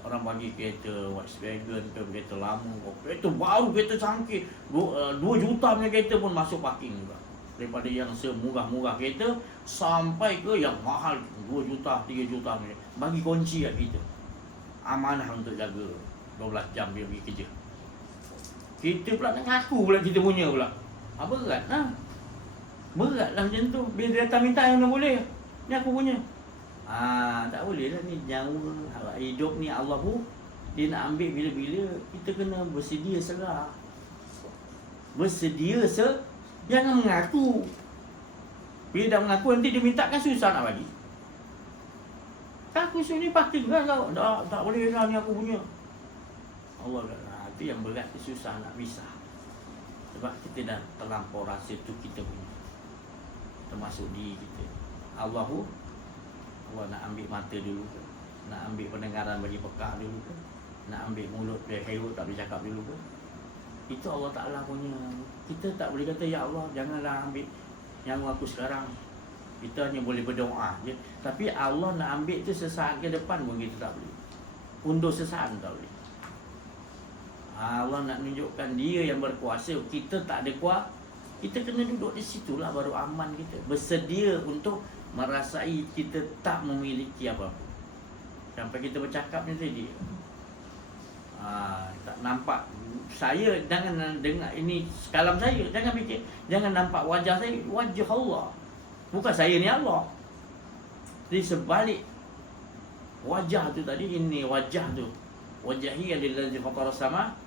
Orang bagi kereta Volkswagen ke, kereta lama, kereta baru, kereta canggih, 2 juta punya kereta pun masuk parking juga. Daripada yang semurah-murah kereta sampai ke yang mahal 2 juta, 3 juta punya. Bagi kunci kat kita. Amanah untuk jaga 12 jam dia pergi kerja. Kita pula nak ngaku pula kita punya pula. Berat lah. Berat lah macam tu. Bila dia datang minta yang mana boleh. Ni aku punya. Tak boleh lah ni. Nyawa hidup ni Allah pun dia nak ambil bila-bila. Kita kena bersedia serah. Bersedia jangan mengaku. Bila dah mengaku nanti dia minta kan susah nak bagi. Aku sini parking kan kau. Tak boleh lah ni aku punya. Allah kata, itu yang berat, susah nak pisah. Sebab kita dah terlampau rasa tu kita punya. Termasuk diri kita. Allah nak ambil mata dulu ke? Nak ambil pendengaran bagi pekak dulu ke? Nak ambil mulut biar herut tak boleh cakap dulu ke? Itu Allah Ta'ala punya. Kita tak boleh kata, ya Allah janganlah ambil nyawa aku sekarang. Kita hanya boleh berdoa je. Tapi Allah nak ambil tu sesaat ke depan pun kita tak boleh. Undur sesaat tak boleh. Allah nak tunjukkan dia yang berkuasa. Kita tak ada kuasa. Kita kena duduk di situlah baru aman kita. Bersedia untuk merasai kita tak memiliki apa-apa. Sampai kita bercakap ni tadi. Tak nampak. Saya jangan dengar ini kalam saya. Jangan fikir. Jangan nampak wajah saya. Wajah Allah. Bukan saya ni Allah. Di sebalik wajah tu tadi, ini wajah tu. Wajahi alillazi fatara sama.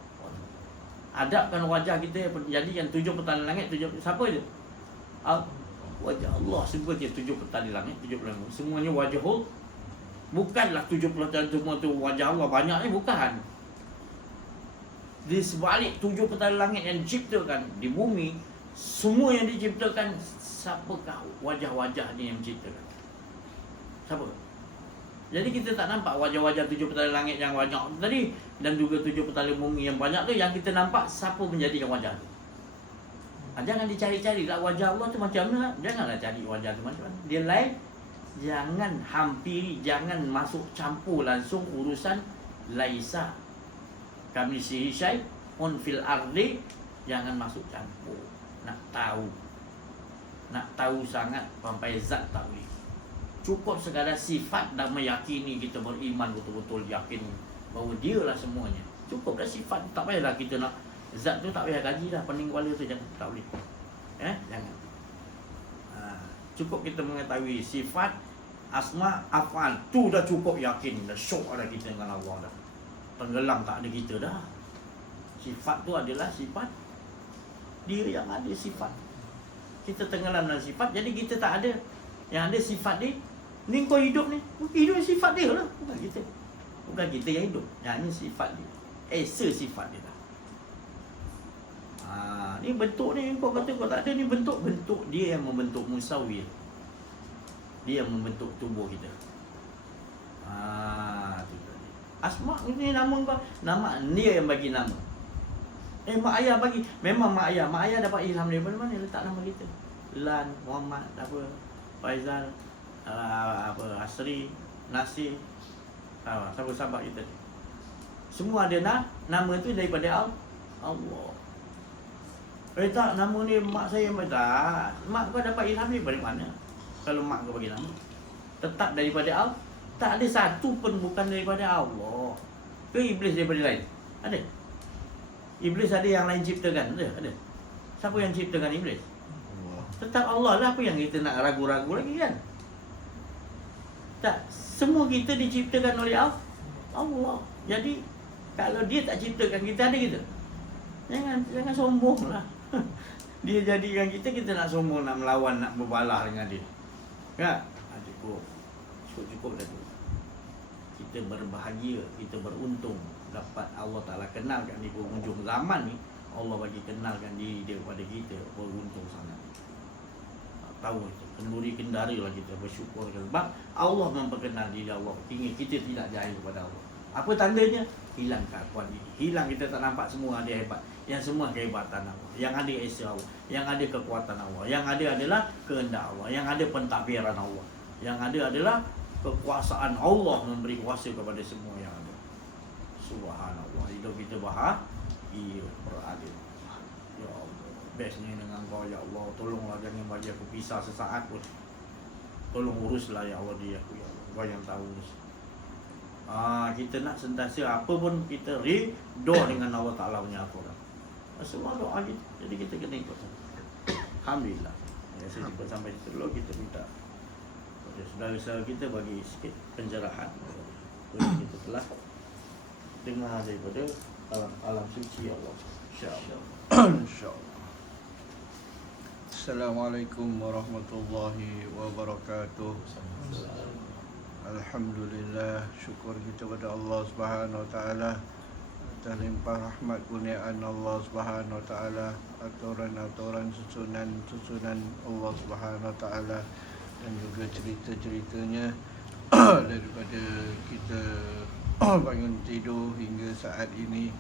Adapkan wajah kita jadikan 7 petala langit, 7 siapa dia? Wajah Allah sebenarnya 7 petala langit, 7 petala langit. Semuanya wajahul. Bukanlah 7 petala semua tu wajah Allah banyak ni, bukan. Di sebalik 7 petala langit yang diciptakan di bumi, semua yang diciptakan, siapakah wajah-wajah ni yang menciptakan? Siapa? Jadi kita tak nampak wajah-wajah 7 petala langit yang banyak tadi dan juga 7 petala bumi yang banyak tu. Yang kita nampak siapa menjadikan wajah tu. Jangan dicari-cari lah wajah Allah tu macam mana. Janganlah cari wajah tu macam mana. Dia lain. Jangan hampiri, jangan masuk campur langsung urusan laisa kami syai on fil ardi. Jangan masuk campur. Nak tahu sangat sampai zat tak boleh. Cukup sekadar sifat dan meyakini kita beriman betul-betul yakin bahawa dialah semuanya. Cukup dah sifat. Tak payahlah kita nak zat tu, tak payah gaji dah. Pening kepala tu jangan. Tak boleh. Jangan. Cukup kita mengetahui sifat, asma, af'al. Tu dah cukup yakin. Dah syok ada kita dengan Allah dah. Tenggelam tak ada kita dah. Sifat tu adalah sifat dia yang ada sifat. Kita tenggelam dalam sifat, jadi kita tak ada. Yang ada sifat dia. Ni kau hidup ni. Hidup sifat dia lah. Bukan kita. Bukan kita yang hidup. Yang ni sifat dia. Sifat dia lah. Ni bentuk ni. Kau kata kau tak ada ni bentuk. Bentuk dia yang membentuk musawir. Dia yang membentuk tubuh kita. Asma ni nama kau. Nama dia yang bagi nama. Mak ayah bagi. Memang mak ayah. Mak ayah dapat ilham dari mana letak nama kita. Lan, Muhammad, apa, Faizal, Asri, nasi, sahabat-sahabat kita. Semua ada nama tu daripada Allah. Tak, nama ni mak saya tak. Mak kau dapat ilham ni dari mana? Kalau mak kau bagi nama, tetap daripada Allah. Tak ada satu pun bukan daripada Allah. Ke iblis daripada lain? Ada? Iblis ada yang lain ciptakan? Ada? Siapa yang ciptakan iblis? Allah. Tetap Allah lah. Apa yang kita nak ragu-ragu lagi kan? Tak, semua kita diciptakan oleh Allah. Jadi kalau dia tak ciptakan kita, ada kita. Jangan sombong lah. Dia jadikan kita nak sombong, nak melawan, nak berbalah dengan dia. Tak? Cukup dah tu. Kita berbahagia, kita beruntung dapat Allah Ta'ala kenalkan di penghujung zaman ni. Allah bagi kenalkan diri dia kepada kita. Beruntung sangat. Tahu itu, kenduri kendari lah kita bersyukur. Sebab Allah memperkenal diri Allah. Hingga kita tidak jahil kepada Allah. Apa tandanya? Hilang keakuan diri. Hilang, kita tak nampak semua dia hebat. Yang semua kehebatan Allah. Yang ada esa Allah. Yang ada kekuatan Allah. Yang ada adalah kehendak Allah. Yang ada pentadbiran Allah. Yang ada adalah kekuasaan Allah memberi kuasa kepada semua yang ada. Subhanallah. Hidup kita bahagia, beradil. Ya Allah, bestnya dengan kau ya Allah. Tolonglah jangan bagi aku pisah sesaat pun. Tolong uruslah ya Allah dia aku ya Allah. Kau yang tahu urus. Kita nak sentiasa apa pun kita ridho dengan Allah Ta'ala punya aturan. Semua doa kita. Jadi kita kena ikut. Alhamdulillah. Saya cepat sampai situ dulu. Kita minta saudara-saudara kita bagi sikit pencerahan. Kita telah dengar daripada alam suci Allah. InsyaAllah. InsyaAllah. Assalamualaikum warahmatullahi wabarakatuh. Alhamdulillah, syukur kita pada Allah Subhanahu Wa Taala atas limpah rahmat kurniaan Allah Subhanahu Wa Taala, aturan-aturan susunan Allah Subhanahu Wa Taala, dan juga cerita-ceritanya daripada kita bangun tidur hingga saat ini,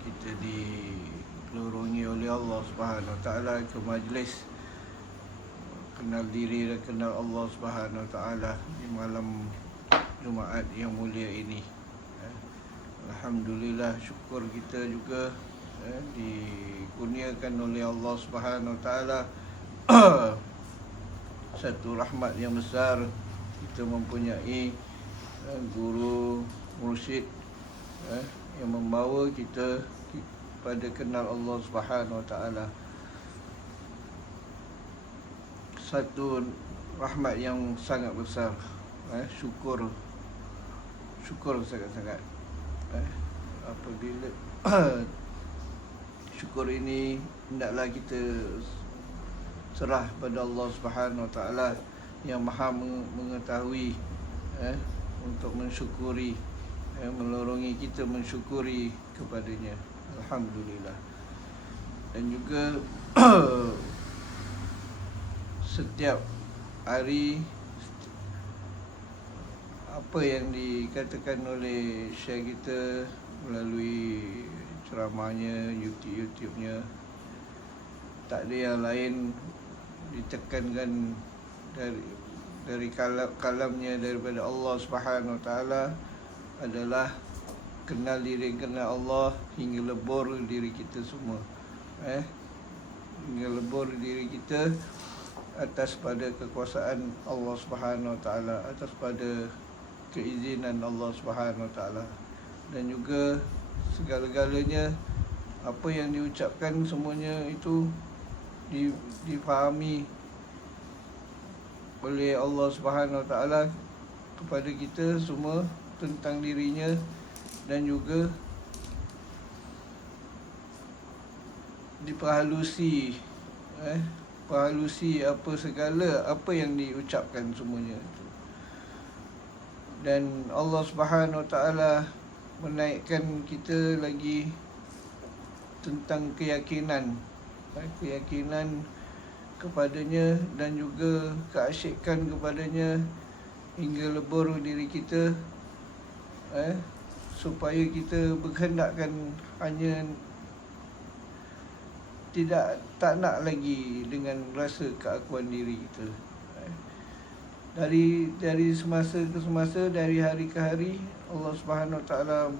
kita dilorongi oleh Allah Subhanahu Wa Taala ke majlis kenal diri dan kenal Allah Subhanahu Wa Taala di malam Jumaat yang mulia ini. Alhamdulillah, syukur kita juga dikurniakan oleh Allah Subhanahu Wa Taala satu rahmat yang besar. Kita mempunyai guru mursyid yang membawa kita pada kenal Allah Subhanahu Wa Taala. Satu rahmat yang sangat besar. Syukur sangat-sangat. Apabila syukur ini hendaklah kita serah pada Allah Subhanahu Wa Taala yang Maha mengetahui untuk mensyukuri, melorongi kita mensyukuri kepadanya. Alhamdulillah. Dan juga setiap hari apa yang dikatakan oleh syekh kita melalui ceramahnya, YouTube-nya, tak ada yang lain ditekankan dari kalamnya daripada Allah Subhanahu Wa Taala adalah kenal diri, kenal Allah hingga lebur diri kita semua. Hingga lebur diri kita atas pada kekuasaan Allah Subhanahu Wa Taala, atas pada keizinan Allah Subhanahu Wa Taala, dan juga segala-galanya apa yang diucapkan semuanya itu difahami oleh Allah Subhanahu Wa Taala kepada kita semua tentang dirinya, dan juga diperhalusi apa segala apa yang diucapkan semuanya itu. Dan Allah Subhanahu Wa Taala menaikkan kita lagi tentang keyakinan kepadanya, dan juga keasyikan kepadanya hingga lebur diri kita, supaya kita berkehendakkan hanya tak nak lagi dengan rasa keakuan diri kita. dari semasa ke semasa, dari hari ke hari, Allah Subhanahu Wa Taala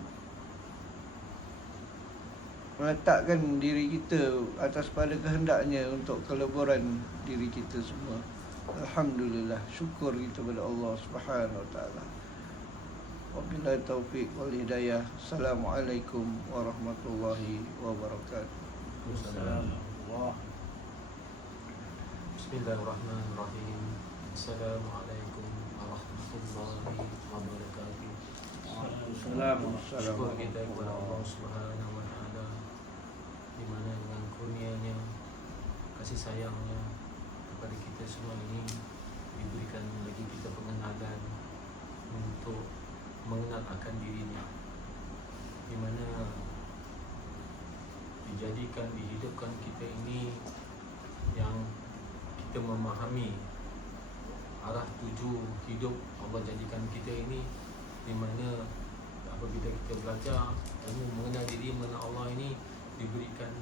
meletakkan diri kita atas pada kehendaknya untuk keleburan diri kita semua. Alhamdulillah, syukur kita kepada Allah Subhanahu Wa Taala. Wabillahi taufiq wal hidayah. Assalamualaikum warahmatullahi wabarakatuh. Assalamualaikum. Bismillahirrahmanirrahim. Assalamualaikum warahmatullahi wabarakatuh. Waalaikumsalam. Syukur kita kepada Allah Subhanahu wa taala, di mana dengan kurnianya, kasih sayangnya kepada kita semua ini diberikan bagi kita pengenalan untuk mengenal akan dirinya, di mana dijadikan, dihidupkan kita ini yang kita memahami arah tuju hidup Allah jadikan kita ini, di mana apabila kita belajar ilmu mengenal diri, mengenal Allah ini, diberikan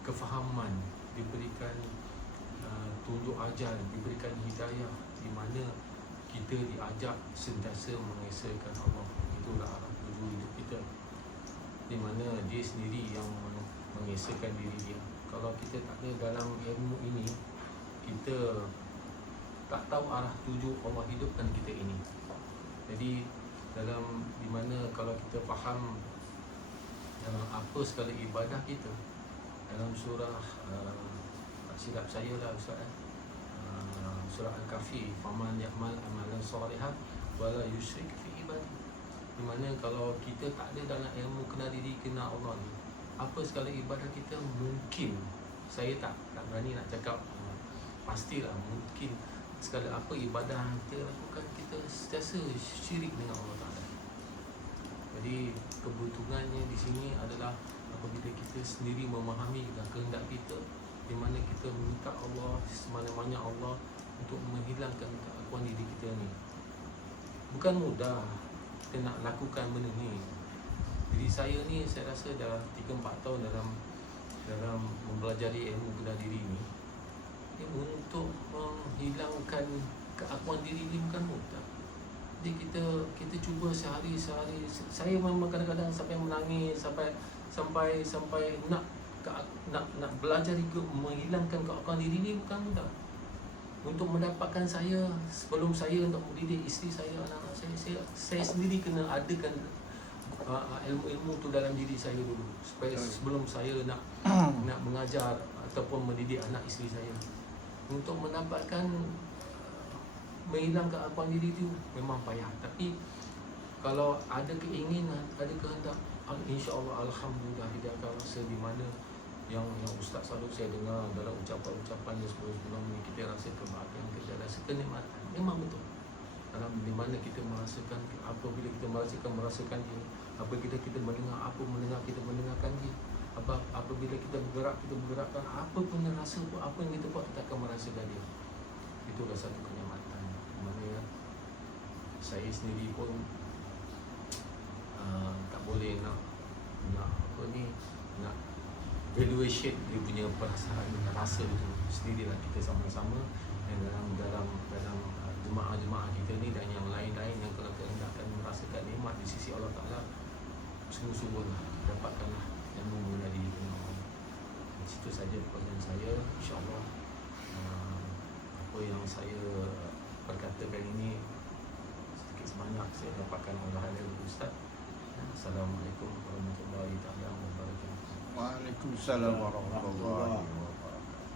kefahaman, diberikan tunjuk ajar, diberikan hidayah, di mana kita diajak sentiasa mengesahkan Allah. Itulah arah tuju hidup kita, di mana dia sendiri yang mengesahkan diri dia. Kalau kita tak ada dalam ilmu ini, kita tak tahu arah tuju Allah hidupkan kita ini. Jadi dalam di mana kalau kita faham apa sekali ibadah kita, dalam surah tak silap saya lah Ustaz, surah Al-Kahfi, faman ya'mal amalan salihan wala yusyrik fi ibadah, di mana kalau kita tak ada dalam ilmu kenal diri, kenal Allah ni, apa sekali ibadah kita, mungkin saya tak berani nak cakap pastilah, mungkin segala apa ibadah yang kita lakukan, kita sentiasa syirik dengan Allah Ta'ala. Jadi kebutuhannya di sini adalah apabila kita sendiri memahami kehendak kita, di mana kita minta Allah semana-mana Allah untuk menghilangkan keakuan diri kita ni. Bukan mudah kita nak lakukan benda ni. Jadi saya ni, saya rasa dah 3-4 tahun dalam mempelajari ilmu kenal diri ni, untuk menghilangkan keakuan diri ni bukan mudah. Jadi kita cuba sehari, saya memang kadang-kadang sampai menangis, sampai nak belajar ikut menghilangkan keakuan diri ni bukan mudah. Untuk mendapatkan sebelum saya untuk mendidik isteri saya, anak-anak saya sendiri kena adakan ilmu-ilmu tu dalam diri saya dulu, supaya sebelum saya nak mengajar ataupun mendidik anak isteri saya. Untuk mendapatkan menghilangkan keakuan diri itu memang payah, tapi kalau ada keinginan, ada kehendak, insya-Allah, alhamdulillah, kita akan rasa di mana yang Ustaz selalu saya dengar dalam ucapan-ucapan sebelum ni, kita rasa kebahagiaan, kita rasa kenikmatan. Memang betul. Dalam di mana kita merasakan, apabila kita merasakan dia, apabila kita mendengar kita mendengarkan dia, apabila kita bergerakkan, apa pun yang rasa, apa yang kita buat, kita akan merasakan dia. Itulah satu kenikmatan. Maknanya saya sendiri pun tak boleh nak valuation dia punya perasaan, rasa itu sendirilah. Kita sama-sama dalam jemaah-jemaah kita ni dan yang lain-lain yang kalau kehendakkan merasakan nikmat di sisi Allah Ta'ala, sungguh-sungguhlah dapatkanlah ilmu mengenal diri Allah. Di situ saja perkongsian saya, insya-Allah. Apa yang saya perkatakan ini sedikit sebanyak saya dapatkan arahan dari Ustaz. Assalamualaikum warahmatullahi taala wabarakatuh. Waalaikumsalam warahmatullahi wabarakatuh.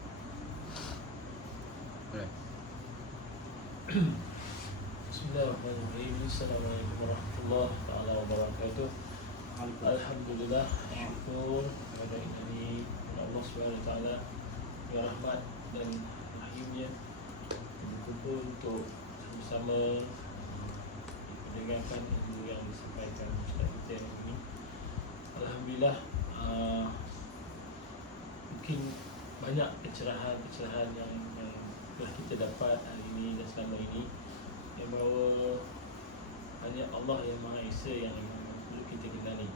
Bismillahirrahmanirrahim. Assalamualaikum warahmatullahi taala wabarakatuh. Alhamdulillah, syukur kepada Allah Subhanahu wa taala yang rahmat dan rahimnya, berkumpul untuk bersama mendengarkan ilmu yang disampaikan Ustaz kita ini. Alhamdulillah, mungkin banyak pencerahan yang telah kita dapat hari ini dan selama ini, yang bahawa hanya Allah yang Maha Esa yang perlu kita kenali.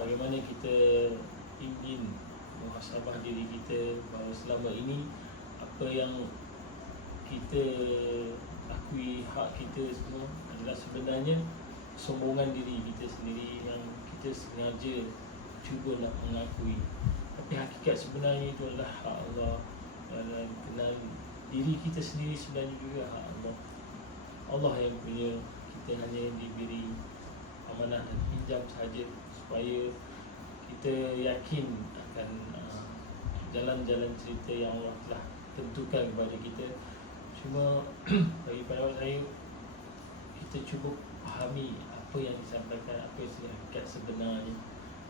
Bagaimana kita ingin muhasabah diri kita, bahawa selama ini apa yang kita akui hak kita semua adalah sebenarnya sombongan diri kita sendiri yang kita sengaja cuba nak mengakui. Tapi hakikat sebenarnya itu adalah hak Allah. Dan kenal diri kita sendiri sebenarnya juga hak Allah. Allah yang punya, kita hanya diberi amanah dan pinjam sahaja supaya kita yakin akan jalan-jalan cerita yang Allah telah tentukan kepada kita. Cuma bagi pendapat saya, kita cuba fahami apa yang disampaikan, apa yang hakikat sebenarnya,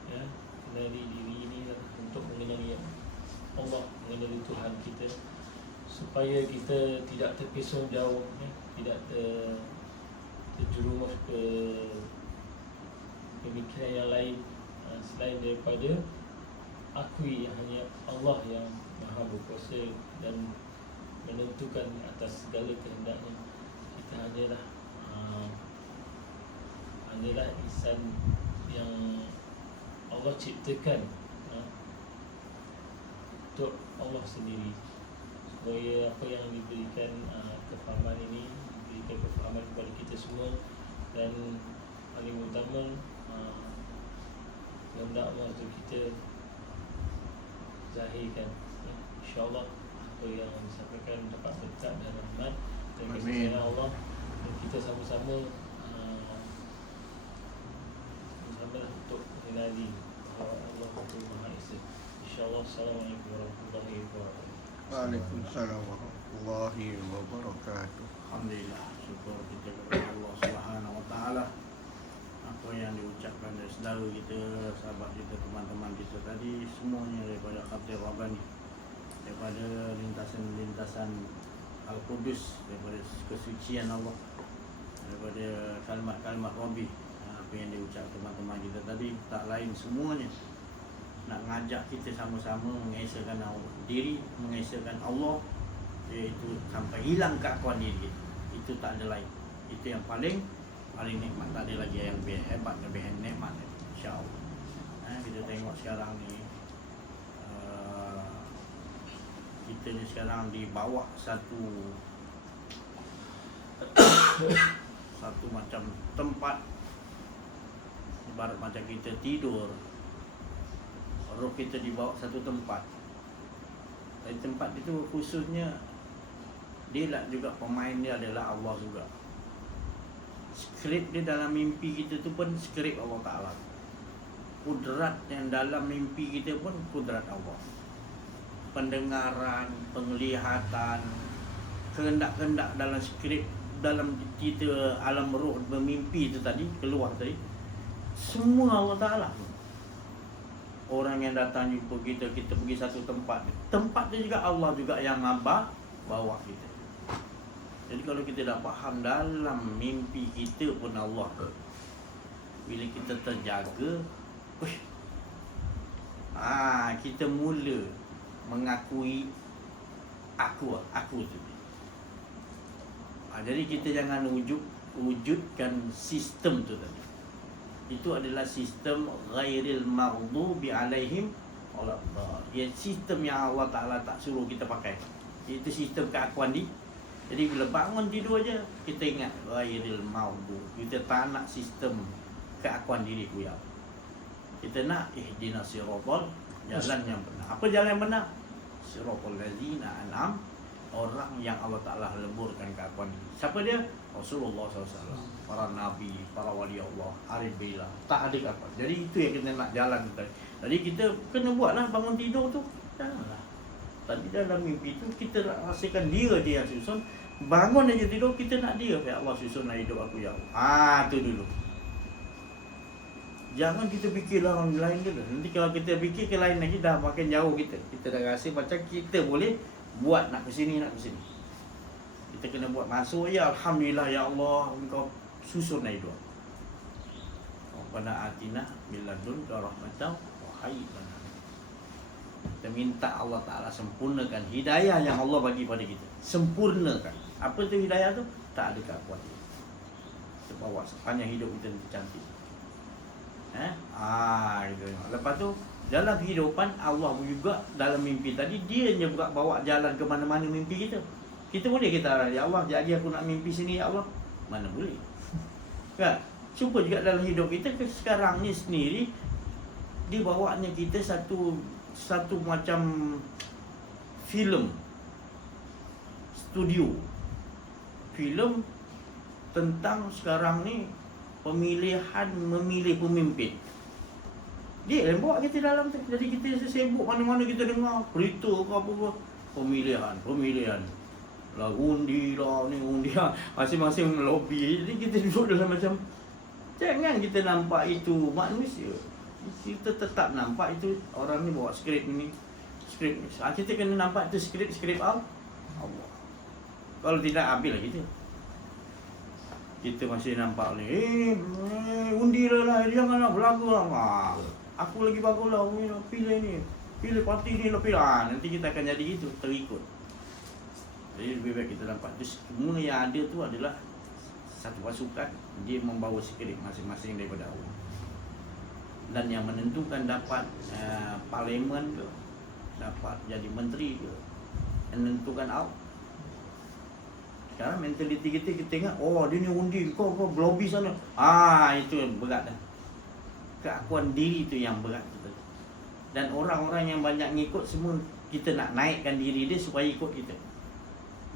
ya. Mengenali diri ini untuk mengenali Allah, mengenali Tuhan kita, supaya kita tidak terpesong jauh, ya. Tidak terjerumus ke pemikiran yang lain selain daripada akui hanya Allah yang Maha berkuasa dan menentukan atas segala kehendaknya. Kita hanyalah insan yang Allah ciptakan untuk Allah sendiri, supaya apa yang diberikan kefahaman ini diberikan kefahaman kepada kita semua, dan paling utama kehendak Allah itu kita zahirkan. InsyaAllah apa yang disampaikan dapat berkat dan rahmat dan kasih sayang Allah, dan kita sama-sama untuk mengenali bahawa Allah itu Maha Esa. InsyaAllah. Assalamualaikum warahmatullahi wabarakatuh. Waalaikumsalam warahmatullahi wabarakatuh. Alhamdulillah, syukur kita kepada Allah Subhanahu Wa Taala. Apa yang diucapkan dari saudara kita, sahabat kita, teman-teman kita tadi, semuanya daripada Khatir Rabbani, daripada lintasan-lintasan Al-Qudus, daripada kesucian Allah, daripada kalimat-kalimat Rabbi. Apa yang diucap teman-teman kita tadi tak lain semuanya nak ngajak kita sama-sama mengesakan diri, mengesakan Allah, iaitu sampai hilang keakuan diri. Itu tak ada lain. Itu yang paling nikmat. Tak ada lagi yang lebih hebat, lebih nikmat, insya-Allah. Kita tengok sekarang ni, kita ni sekarang dibawa satu macam tempat, ibarat macam kita tidur, roh kita dibawa satu tempat. Dari tempat itu khususnya dia lah juga pemain dia adalah Allah juga. Skrip dia dalam mimpi kita tu pun skrip Allah Ta'ala. Kudrat yang dalam mimpi kita pun kudrat Allah. Pendengaran, penglihatan, kehendak-kehendak dalam skrip, dalam kita alam roh bermimpi itu tadi, keluar tadi, semua Allah Ta'ala. Orang yang datang jumpa kita, kita pergi satu tempat, tempat tu juga Allah juga yang bawa kita. Jadi kalau kita dah faham dalam mimpi kita pun Allah, bila kita terjaga, kita mula mengakui aku tu. Jadi kita jangan wujudkan sistem tu tadi. Itu adalah sistem ghairil maghdubi alaihim waladdallin. Ya, sistem yang Allah Ta'ala tak suruh kita pakai. Itu sistem keakuan di. Jadi bila bangun tidur aja kita ingat ghairil maghdubi. Kita tak nak sistem keakuan diriku ya. Kita nak ihdinas siratal, jalan yang benar. Apa jalan yang benar? Siratal ladzina an'am, orang yang Allah Ta'ala leburkan keakuan diri. Siapa dia? Rasulullah SAW, para nabi, para wali Allah, arif billah. Tak ada apa. Jadi itu yang kita nak jalan tadi. Jadi kita kena buatlah bangun tidur tu. Janganlah. Tadi dalam mimpi tu kita nak rasakan dia yang susun. Bangun aja tidur kita nak dia. Ya Allah, susunlah hidup aku ya Allah. Tu dulu. Jangan kita fikirlah orang lain dulu. Nanti kalau kita fikir ke lain lagi dah makin jauh kita. Kita dah rasa macam kita boleh buat nak ke sini, nak ke sini. Kita kena buat masuk ya alhamdulillah ya Allah, engkau susun hidup. Rabbana atina min ladunka rahmatan wa hayyi lana. Kita minta Allah Ta'ala sempurnakan hidayah yang Allah bagi pada kita. Sempurnakan. Apa tu hidayah tu? Tak ada keakuan. Kita bawa sepanjang hidup kita cantik. Gitu. Lepas tu dalam kehidupan Allah juga dalam mimpi tadi dia yang bawa jalan ke mana-mana mimpi kita. Kita boleh kita, ya Allah, jadi aku nak mimpi sini ya Allah. Mana boleh. Kan? Cuba juga dalam hidup kita sekarang ni sendiri, dibawanya kita satu macam filem studio. Filem tentang sekarang ni memilih pemimpin. Dia yang bawa kita dalam tu. Jadi kita sibuk mana-mana kita dengar berita ke apa-apa. Pemilihan. Lah undi lah, ni undi lah. Masing-masing lobby. Jadi kita duduk dalam macam, jangan kita nampak itu manusia. Kita tetap nampak itu orang ni bawa skrip ni. Kita kena nampak itu skrip Allah. Kalau tidak, habislah kita. Kita masih nampak ni, undi lah, janganlah berlagu lah. Aku lagi bagus lah, pilih parti ni lah, pilih. Nanti kita akan jadi gitu, terikut. Jadi lebih baik kita nampak tu semua yang ada tu adalah satu pasukan, dia membawa skrip masing-masing daripada Allah. Dan yang menentukan dapat parlimen ke, dapat jadi menteri ke, menentukan Allah. Sekarang mentaliti kita tengok, oh dia ni undi, kau lobby sana. Itu yang berat dah. Keakuan diri tu yang berat tu. Dan orang-orang yang banyak ngikut semua, kita nak naikkan diri dia supaya ikut kita.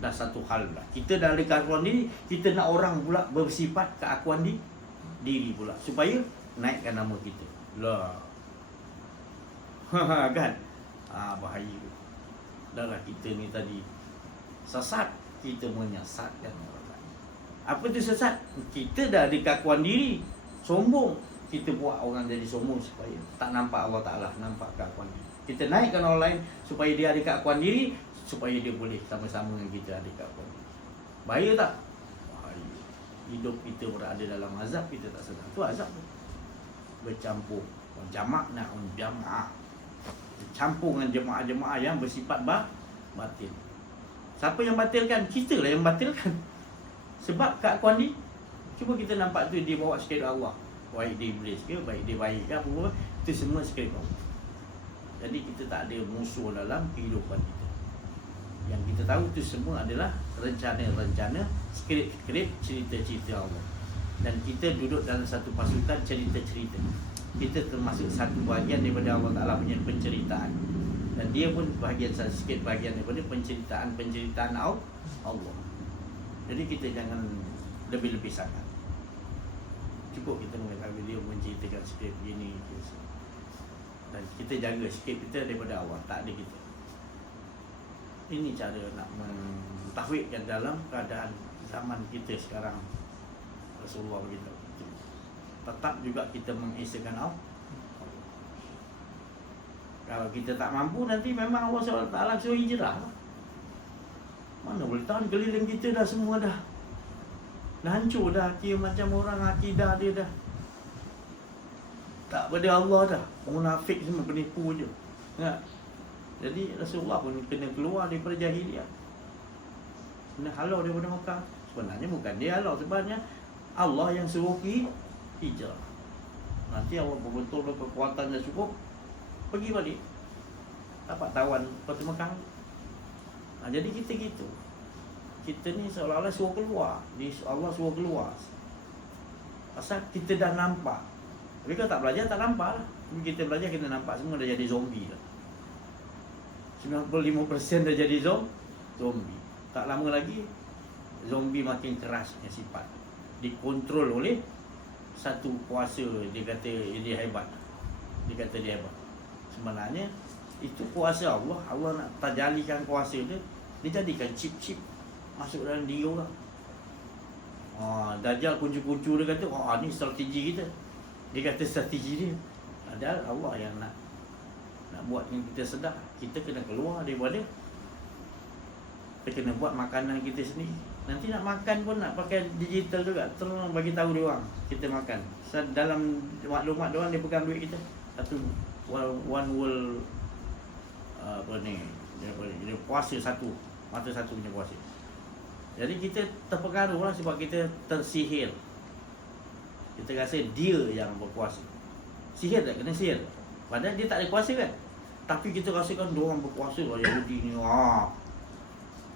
Dah satu hal pula. Kita dah ada keakuan diri, kita nak orang pula bersifat keakuan diri pula supaya naikkan nama kita. Lah. Kan? Bahaya. Dah lah kita ni tadi sesat, kita menyesatkan orang lain. Apa tu sesat? Kita dah ada keakuan diri, sombong. Kita buat orang jadi sombong supaya tak nampak Allah Ta'ala, nampak keakuan diri. Kita naikkan orang lain supaya dia ada keakuan diri, supaya dia boleh sama-sama dengan kita ada keakuan diri. Bahaya tak? Bahaya. Hidup kita berada dalam azab, kita tak sedar. Itu azab tu. Bercampur. Jamak nak jamaah. Bercampur dengan jemaah-jemaah yang bersifat batil. Siapa yang batilkan? Kita lah yang batilkan. Sebab keakuan diri. Cuba kita nampak tu dia bawa skrip Allah. Baik dia iblis ke, baik dia baik ke, apa-apa, itu semua skrip Allah. Jadi kita tak ada musuh dalam kehidupan kita. Yang kita tahu itu semua adalah rencana-rencana, skrip-skrip, cerita-cerita Allah. Dan kita duduk dalam satu pasukan cerita-cerita. Kita termasuk satu bahagian daripada Allah Ta'ala punya penceritaan. Dan dia pun sikit bahagian daripada penceritaan Allah. Jadi kita jangan lebih-lebih sangat. Cukup kita mengetahui dia menceritakan skrip begini. Dan kita jaga skrip kita daripada Allah, tak ada kita. Ini cara nak mentahwidkan dalam keadaan zaman kita sekarang. Rasulullah beritahu. Tetap juga kita mengesakan Allah. Kalau kita tak mampu, nanti memang Allah SWT suruh hijrah. Mana boleh tahan, keliling kita dah semua dah hancur dah. Kira macam orang akidah dia dah tak pada Allah dah. Munafik semua, penipu je. Jadi Rasulullah pun kena keluar daripada jahiliah, kena halau daripada Mekah. Sebenarnya bukan dia halau, sebenarnya Allah yang suruh hijrah. Nanti Allah betul-betul kekuatannya cukup, pergi balik, dapat tawan kota Mekah. Jadi kita gitu. Kita ni seolah-olah suruh keluar. Allah suruh keluar. Pasal kita dah nampak. Tapi kalau tak belajar, tak nampak lah. Kita belajar, kita nampak semua dah jadi zombie lah. 95% dah jadi zombie. Tak lama lagi, zombie makin kerasnya sifat. Dikontrol oleh satu kuasa. Dia kata dia hebat. Sebenarnya itu kuasa Allah. Allah nak tajalikan kuasa dia. Dia jadikan chip-chip masuk dalam diri orang. Dajjal kuncu-kuncu dia kata, ni strategi kita. Dia kata strategi dia. Padahal Allah yang nak buat yang kita sedar. Kita kena keluar daripada, kita kena buat makanan kita sendiri. Nanti nak makan pun nak pakai digital juga. Terus bagi tahu dia orang kita makan. Dalam maklumat dia orang, dia pegang duit kita. Satu one world dia puasa satu, mata satu punya puasa. Jadi kita terpengaruh lah sebab kita tersihir. Kita rasa dia yang berkuasa. Sihir tak? Kena sihir. Padahal dia tak ada kuasa kan. Tapi kita rasakan dia orang berkuasa lah, Yahudi ni.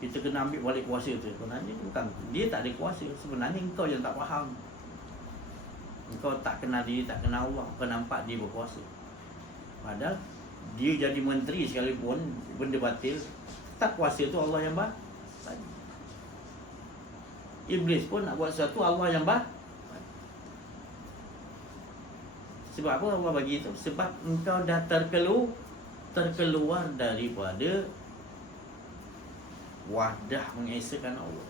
Kita kena ambil balik kuasa tu. Sebenarnya bukan, dia tak ada kuasa. Sebenarnya engkau yang tak faham. Engkau tak kenal diri, tak kenal Allah. Kau nampak dia berkuasa. Padahal dia jadi menteri sekalipun, benda batil, tak kuasa tu Allah yang bagi. Iblis pun nak buat sesuatu, Allah yang bagi. Sebab apa Allah bagi itu? Sebab engkau dah terkeluar daripada wadah mengesakan Allah,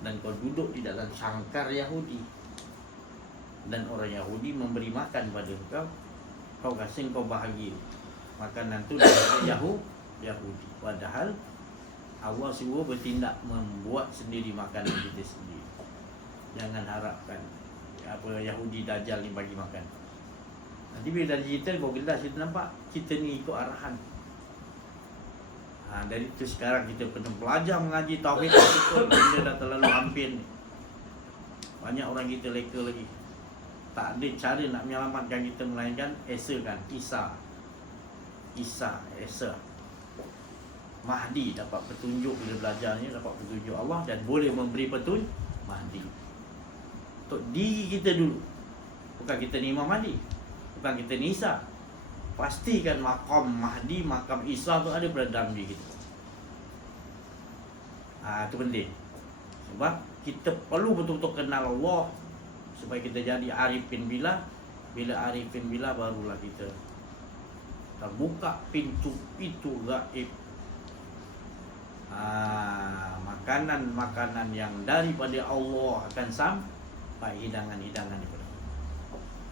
dan kau duduk di dalam sangkar Yahudi, dan orang Yahudi memberi makan pada kau. Kau rasa kau bahagia, makanan tu daripada Yahudi. Padahal Allah suruh bertindak membuat sendiri makanan kita sendiri. Jangan harapkan apa Yahudi Dajjal ni bagi makan. Nanti bila dah digital, kau gelas kita nampak kita ni ikut arahan. Dari itu sekarang kita kena belajar mengaji tauhid betul. Benda dah terlalu hampir ni. Banyak orang kita leka lagi. Tak ada cara nak menyelamatkan kita melainkan esakan Isa. Mahdi dapat petunjuk bila belajarnya, dapat petunjuk Allah dan boleh memberi petunjuk Mahdi. Untuk diri kita dulu. Bukan kita ni Imam Mahdi, bukan kita ni Isa. Pastikan makam Mahdi, makam Isa tu ada pada dalam diri kita. Itu penting. Sebab kita perlu betul-betul kenal Allah supaya kita jadi arifin billah. Bila arifin billah barulah kita terbuka pintu-pintu gaib. Makanan-makanan yang daripada Allah akan sampai hidangan-hidangan daripada Allah.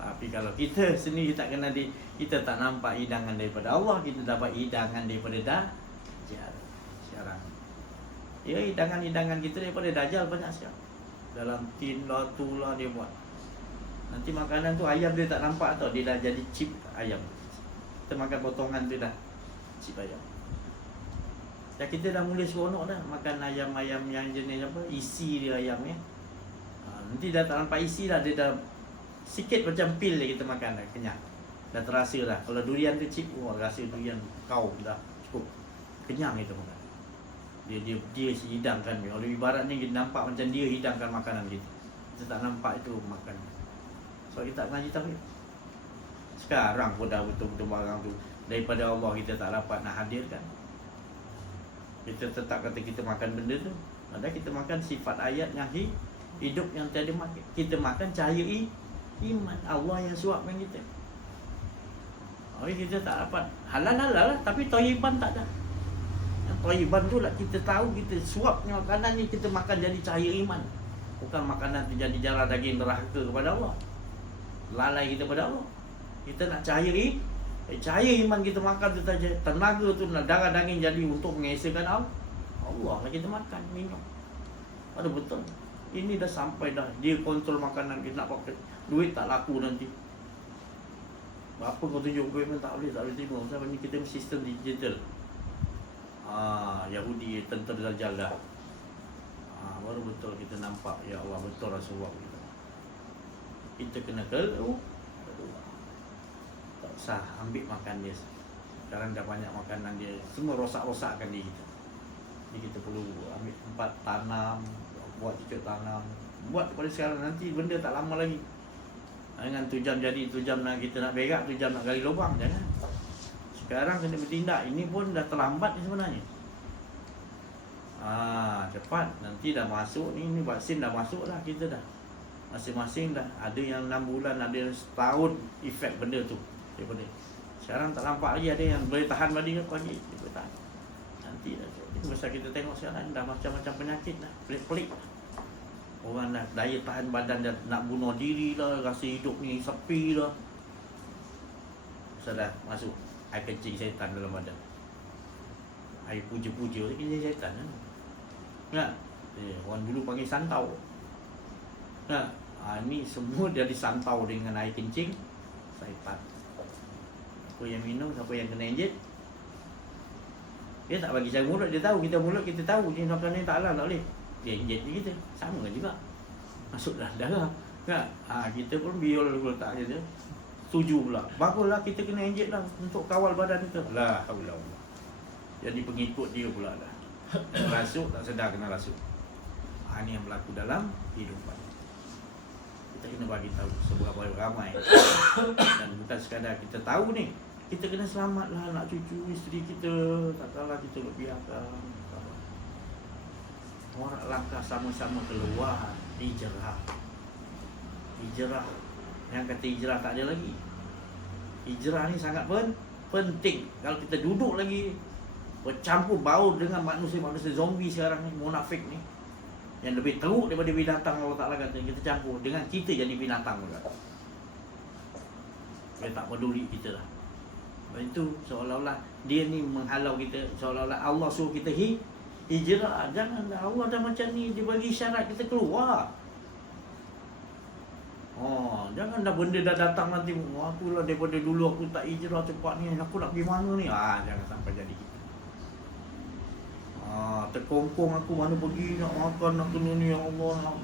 Tapi kalau kita sendiri tak kenal kita tak nampak hidangan daripada Allah, kita dapat hidangan daripada Dajjal. Sekarang ya, hidangan-hidangan kita daripada Dajjal banyak sekali. Dalam tin lah, tu lah dia buat. Nanti makanan tu ayam dia tak nampak tau, dia dah jadi chip ayam. Kita makan potongan tu dah chip ayam. Dan kita dah mula seronok dah makan ayam-ayam yang jenis apa, isi dia ayam ya. Nanti dah tak nampak isi dah, dia dah sikit macam pil dia kita makan dah kenyang. Dah terasa dah. Kalau durian tu chip, rasa durian kau dah cukup kenyang kita makan. Dia hidangkan. Kalau ibaratnya kita nampak macam dia hidangkan makanan kita. Kita tak nampak itu makan. So kita tak ngaji tauhid. Sekarang pun dah betul-betul barang tu daripada Allah kita tak dapat nak hadirkan. Kita tetap kata kita makan benda tu. Padahal kita makan sifat ayat yang hidup yang tiada mati. Kita makan cahaya iman Allah yang suapkan kita. Kita tak dapat halal-halal lah, tapi thayyiban tak ada. Yang thayyiban tu lah kita tahu kita suapnya makanan ni, kita makan jadi cahaya iman. Bukan makanan tu jadi darah daging neraka kepada Allah. Lalai kita pada Allah. Kita nak cahaya iman kita makan tu saja. Tenaga tu nak darah daging jadi untuk mengesakan Allah lah kita makan, minum. Ada betul. Ini dah sampai dah. Dia kontrol makanan kita nak pakai. Duit tak laku nanti. Apa kau tunjuk duit pun tak boleh terima. Sebab ni kita sistem digital. Yahudi tentera Dajjal dah. Baru betul kita nampak ya Allah betul Rasulullah kita. Kita kena keluar. Tak usah ambil makan dia. Sekarang dah banyak makanan dia, semua rosak-rosakkan dia kita. Jadi kita perlu ambil tempat tanam, buat cucuk tanam. Buat daripada sekarang, nanti benda tak lama lagi. Dengan 2 jam jadi, 2 jam nak kita nak berak, 2 jam nak gali lubang. Jangan. Sekarang kena bertindak. Ini pun dah terlambat ni sebenarnya. Cepat. Nanti dah masuk ni vaksin dah masuk dah kita dah. Masing-masing dah. Ada yang 6 bulan, ada yang setahun efek benda tu. Daripada. Sekarang tak nampak lagi ada yang boleh tahan balik ke pagi. Dia boleh tahan. Nanti dah. Itu pasal kita tengok sekarang dah macam-macam penyakit dah. Pelik-pelik. Orang nak daya tahan badan dah nak bunuh diri lah, rasa hidup ni sepi lah. Sudah masuk air kencing syaitan dalam badan. Air puja-puja ni kencing syaitan kan. Kan? Orang dulu panggil santau. Kan? Ni semua dia disantau dengan air kencing syaitan. Siapa yang minum, siapa yang kena injek. Dia tak bagi cara mulut, dia tahu. Kita mulut kita tahu ni makanan ni tak halal, tak boleh. Dia injek kita, sama juga. Masuk dalam darah. Kan? Kita pun biol letak je. Setuju pula. Baguslah kita kena injek lah untuk kawal badan kita. La haula. Jadi pengikut dia pula dah. Kena rasuk, tak sedar kena rasuk. Ini yang berlaku dalam kehidupan. Kita kena bagi tahu seberapa ramai. Dan bukan sekadar kita tahu ni, kita kena selamatlah anak cucu isteri kita, tak kalah kita biarkan. Orang langkah sama-sama keluar hijrah. Hijrah. Yang kata hijrah tak ada lagi. Hijrah ni sangat penting. Kalau kita duduk lagi bercampur baur dengan manusia-manusia zombie sekarang ni, munafik ni, yang lebih teruk daripada binatang, Allah Ta'ala kata, kita campur dengan kita jadi binatang juga. Dia tak peduli kita lah. Lepas itu seolah-olah dia ni menghalau kita, seolah-olah Allah suruh kita hijrah. Jangan, Allah dah macam ni, dia bagi syarat kita keluar. Jangan dah benda dah datang nanti, aku lah daripada dulu aku tak hijrah cepat ni, aku nak pergi mana ni? Jangan sampai jadi gitu. Terkongkong aku mana pergi, nak makan, nak kena ni, ya Allah nak.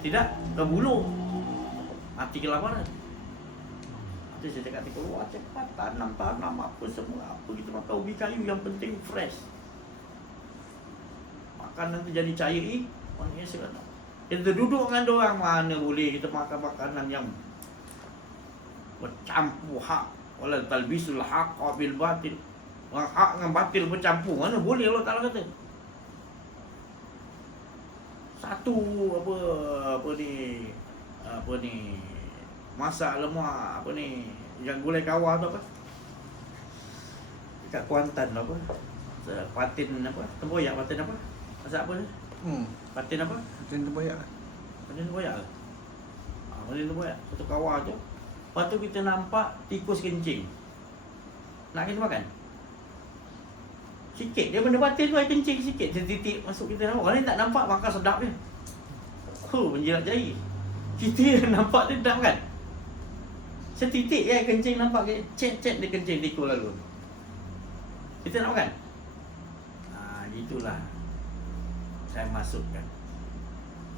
Tidak, terbulung. Mati kelaparan. Itu saya cakap, keluar cepat, tanam apa semua. Apa kita makan ubi kayu, yang penting fresh. Makan nanti jadi cair, maknanya sekarang. Kita duduk dengan orang, mana boleh kita makan makanan yang bercampur hak. Wala talbisul haqqa bil batil. Hak dengan batil bercampur, mana boleh Allah Ta'ala kata. Satu apa ni masak lemak apa ni yang gulai kawah tu apa? Dekat Kuantan apa? Patin apa? Tempoyak patin apa? Masak apa ni? Patin apa? Patin tempoyak. Patin tempoyak ke? Patin tempoyak. Satu kawah tu. Lepas tu kita nampak tikus kencing. Nak kita makan? Sikit dia benda batin tu, air kencing sikit, setitik masuk kita nampak. Orang ni tak nampak, makan sedap dia. Menjilat jari. Kita nampak dia sedap kan? Setitik air kencing nampak, cek dia kencing tikus lalu. Kita nak makan? Gitulah saya masukkan.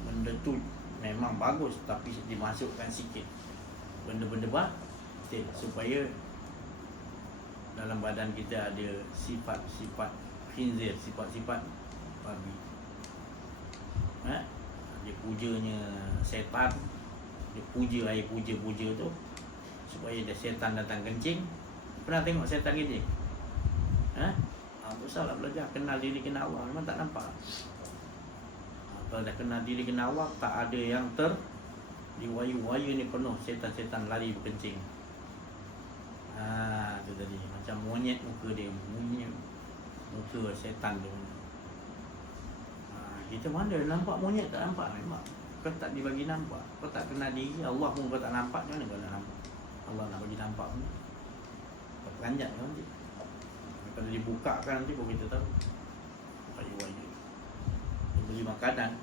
Benda tu memang bagus, tapi dimasukkan sikit benda-benda batin supaya dalam badan kita ada sifat-sifat khinzir, sifat-sifat babi. Dia pujanya setan, dia puja air puja-puja tu supaya ada setan datang kencing. Pernah tengok setan kencing? Salah belajar kenal diri, kenal Allah. Memang tak nampak. Kalau dah kenal diri, kenal Allah, tak ada yang diwayu-wayu ni penuh setan-setan lari berkencing. Tu tadi macam monyet muka dia, monyet muka setan tu. Kita mana nampak monyet, tak nampak memang. Kau tak dibagi nampak, kau tak kenal diri, Allah pun kau tak nampak, macam mana kau nak nampak? Allah nak bagi nampak pun kau peranjat kau nanti. Kalau dibukakan nanti baru kita tahu. Wayu-wayu beli makanan,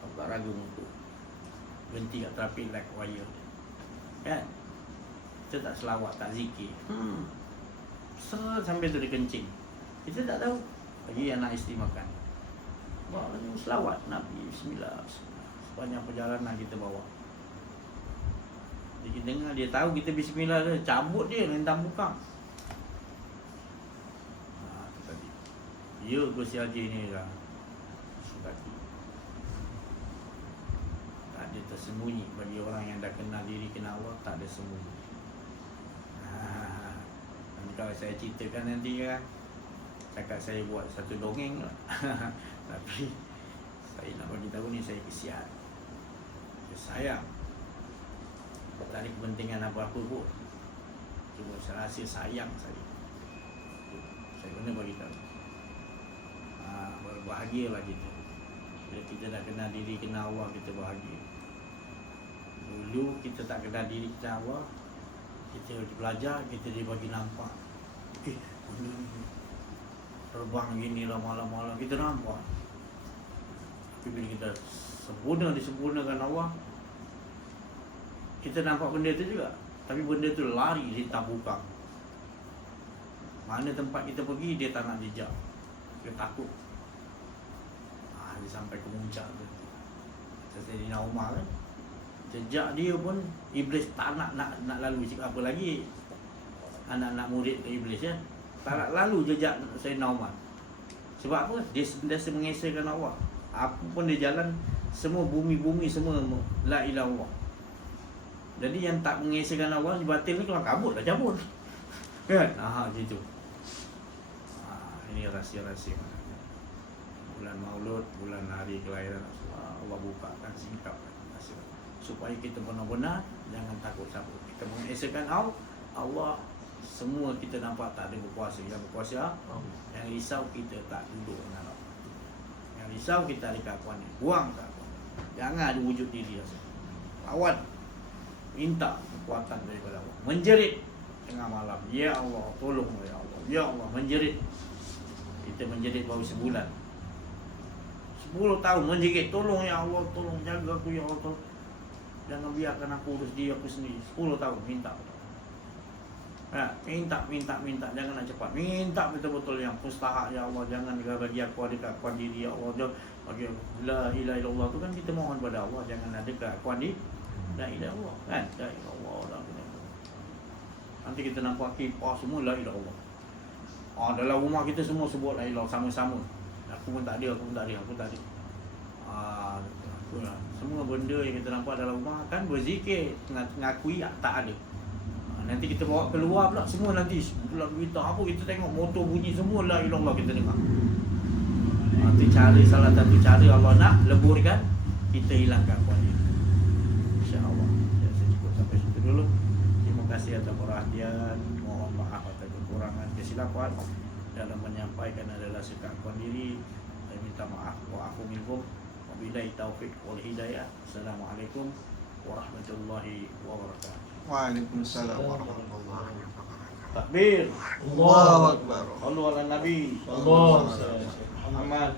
kau tak ragu untuk berhenti kat traffic light wire kan? Kita tak selawat, tak zikir, sampai tu dia kencing, kita tak tahu. Bagi anak isteri makan, bawa selawat Nabi, bismillah, sepanjang perjalanan kita bawa. Dia dengar, dia tahu kita bismillah, dia cabut dia lentang buka. Tu tadi. Ya Gusti Haji ni lah sukati. Tak ada tersembunyi bagi orang yang dah kenal diri, kenal Allah, tak ada sembunyi. Nanti kalau saya ceritakan nanti kan, cakap saya buat satu dongeng lah. Tapi saya nak bagi tahu ni, saya kesian, saya sayang, tak ada kepentingan apa-apa pun. Cuma saya rasa sayang saya kena bagi tahu. Bahagialah kita bila kita dah kenal diri, kenal Allah, kita bahagia. Dulu kita tak kenal diri, kenal Allah, kita belajar, kita dibagi nampak. Terbang gini lah malam-malam, kita nampak. Tapi bila kita disempurnakan Allah, kita nampak benda tu juga. Tapi benda tu lari di tabukang. Mana tempat kita pergi, dia tak nak jejak. Dia takut. Dia sampai ke puncak tu. Sayyidina Umar kan, jejak dia pun Iblis tak nak lalu. Cakap apa lagi anak-anak murid ke Iblis kan. Tak nak lalu jejak Sayyidina Umar. Sebab apa? Dia sentiasa mengesahkan Allah. Apa pun dia jalan, semua bumi-bumi semua la ilaha illallah. Jadi yang tak mengesahkan Allah, batil ni keluar kabut lah, cabut. Kan? Gitu. Ini rahsia-rahsia. Bulan Maulud, bulan hari kelahiran Rasulullah, Allah bukakan, singkapkan rahsia. Supaya kita benar-benar jangan takut siapa. Kita mengesahkan Allah. Semua kita nampak tak ada berkuasa. Yang berkuasa, yang risau kita tak duduk dengan Allah. Yang risau kita ada keakuan ni, buang keakuan. Jangan ada wujud diri rasa. Lawan, minta kekuatan daripada Allah. Menjerit tengah malam, ya Allah, tolong ya Allah, ya Allah, menjerit. Kita menjerit baru sebulan, 10 tahun menjerit, tolong ya Allah, tolong jaga aku ya Allah, tolong. Jangan biarkan aku urus diri aku sendiri. 10 tahun minta. Minta, jangan nak cepat. Minta betul-betul yang mustahak ya Allah, jangan bagi aku ada keakuan diri ya Allah. Bagi la ilaha illallah tu kan kita mohon pada Allah, jangan ada keakuan di la ilaha illallah kan. La ilaha illallah, la ilaha illallah. Nanti kita nampak kipas semua la ilaha illallah. Dalam rumah kita semua sebut la ilaha sama-sama. Aku pun tak ada. Semua benda yang kita nampak dalam rumah kan berzikir, ngakui tak ada. Nanti kita bawa keluar pula semua, nanti pula berita apa, kita tengok motor bunyi semua la ilaha illallah kita dengar. Itu salah satu cara Allah nak leburkan kita hilangkan kuat ini. InsyaAllah. Saya cukup sampai situ dulu. Terima kasih atas perhatian. Mohon maaf atas kekurangan kesilapan dalam menyampaikan adalah sekakuan diri. Saya minta maaf. Wa'afu minkum. Wabillahi taufiq wal hidayah. Assalamualaikum warahmatullahi wabarakatuh. Waalaikumsalam warahmatullahi wabarakatuh. Takbir. Allahu Akbar. Sallu ala Nabi Allah Muhammad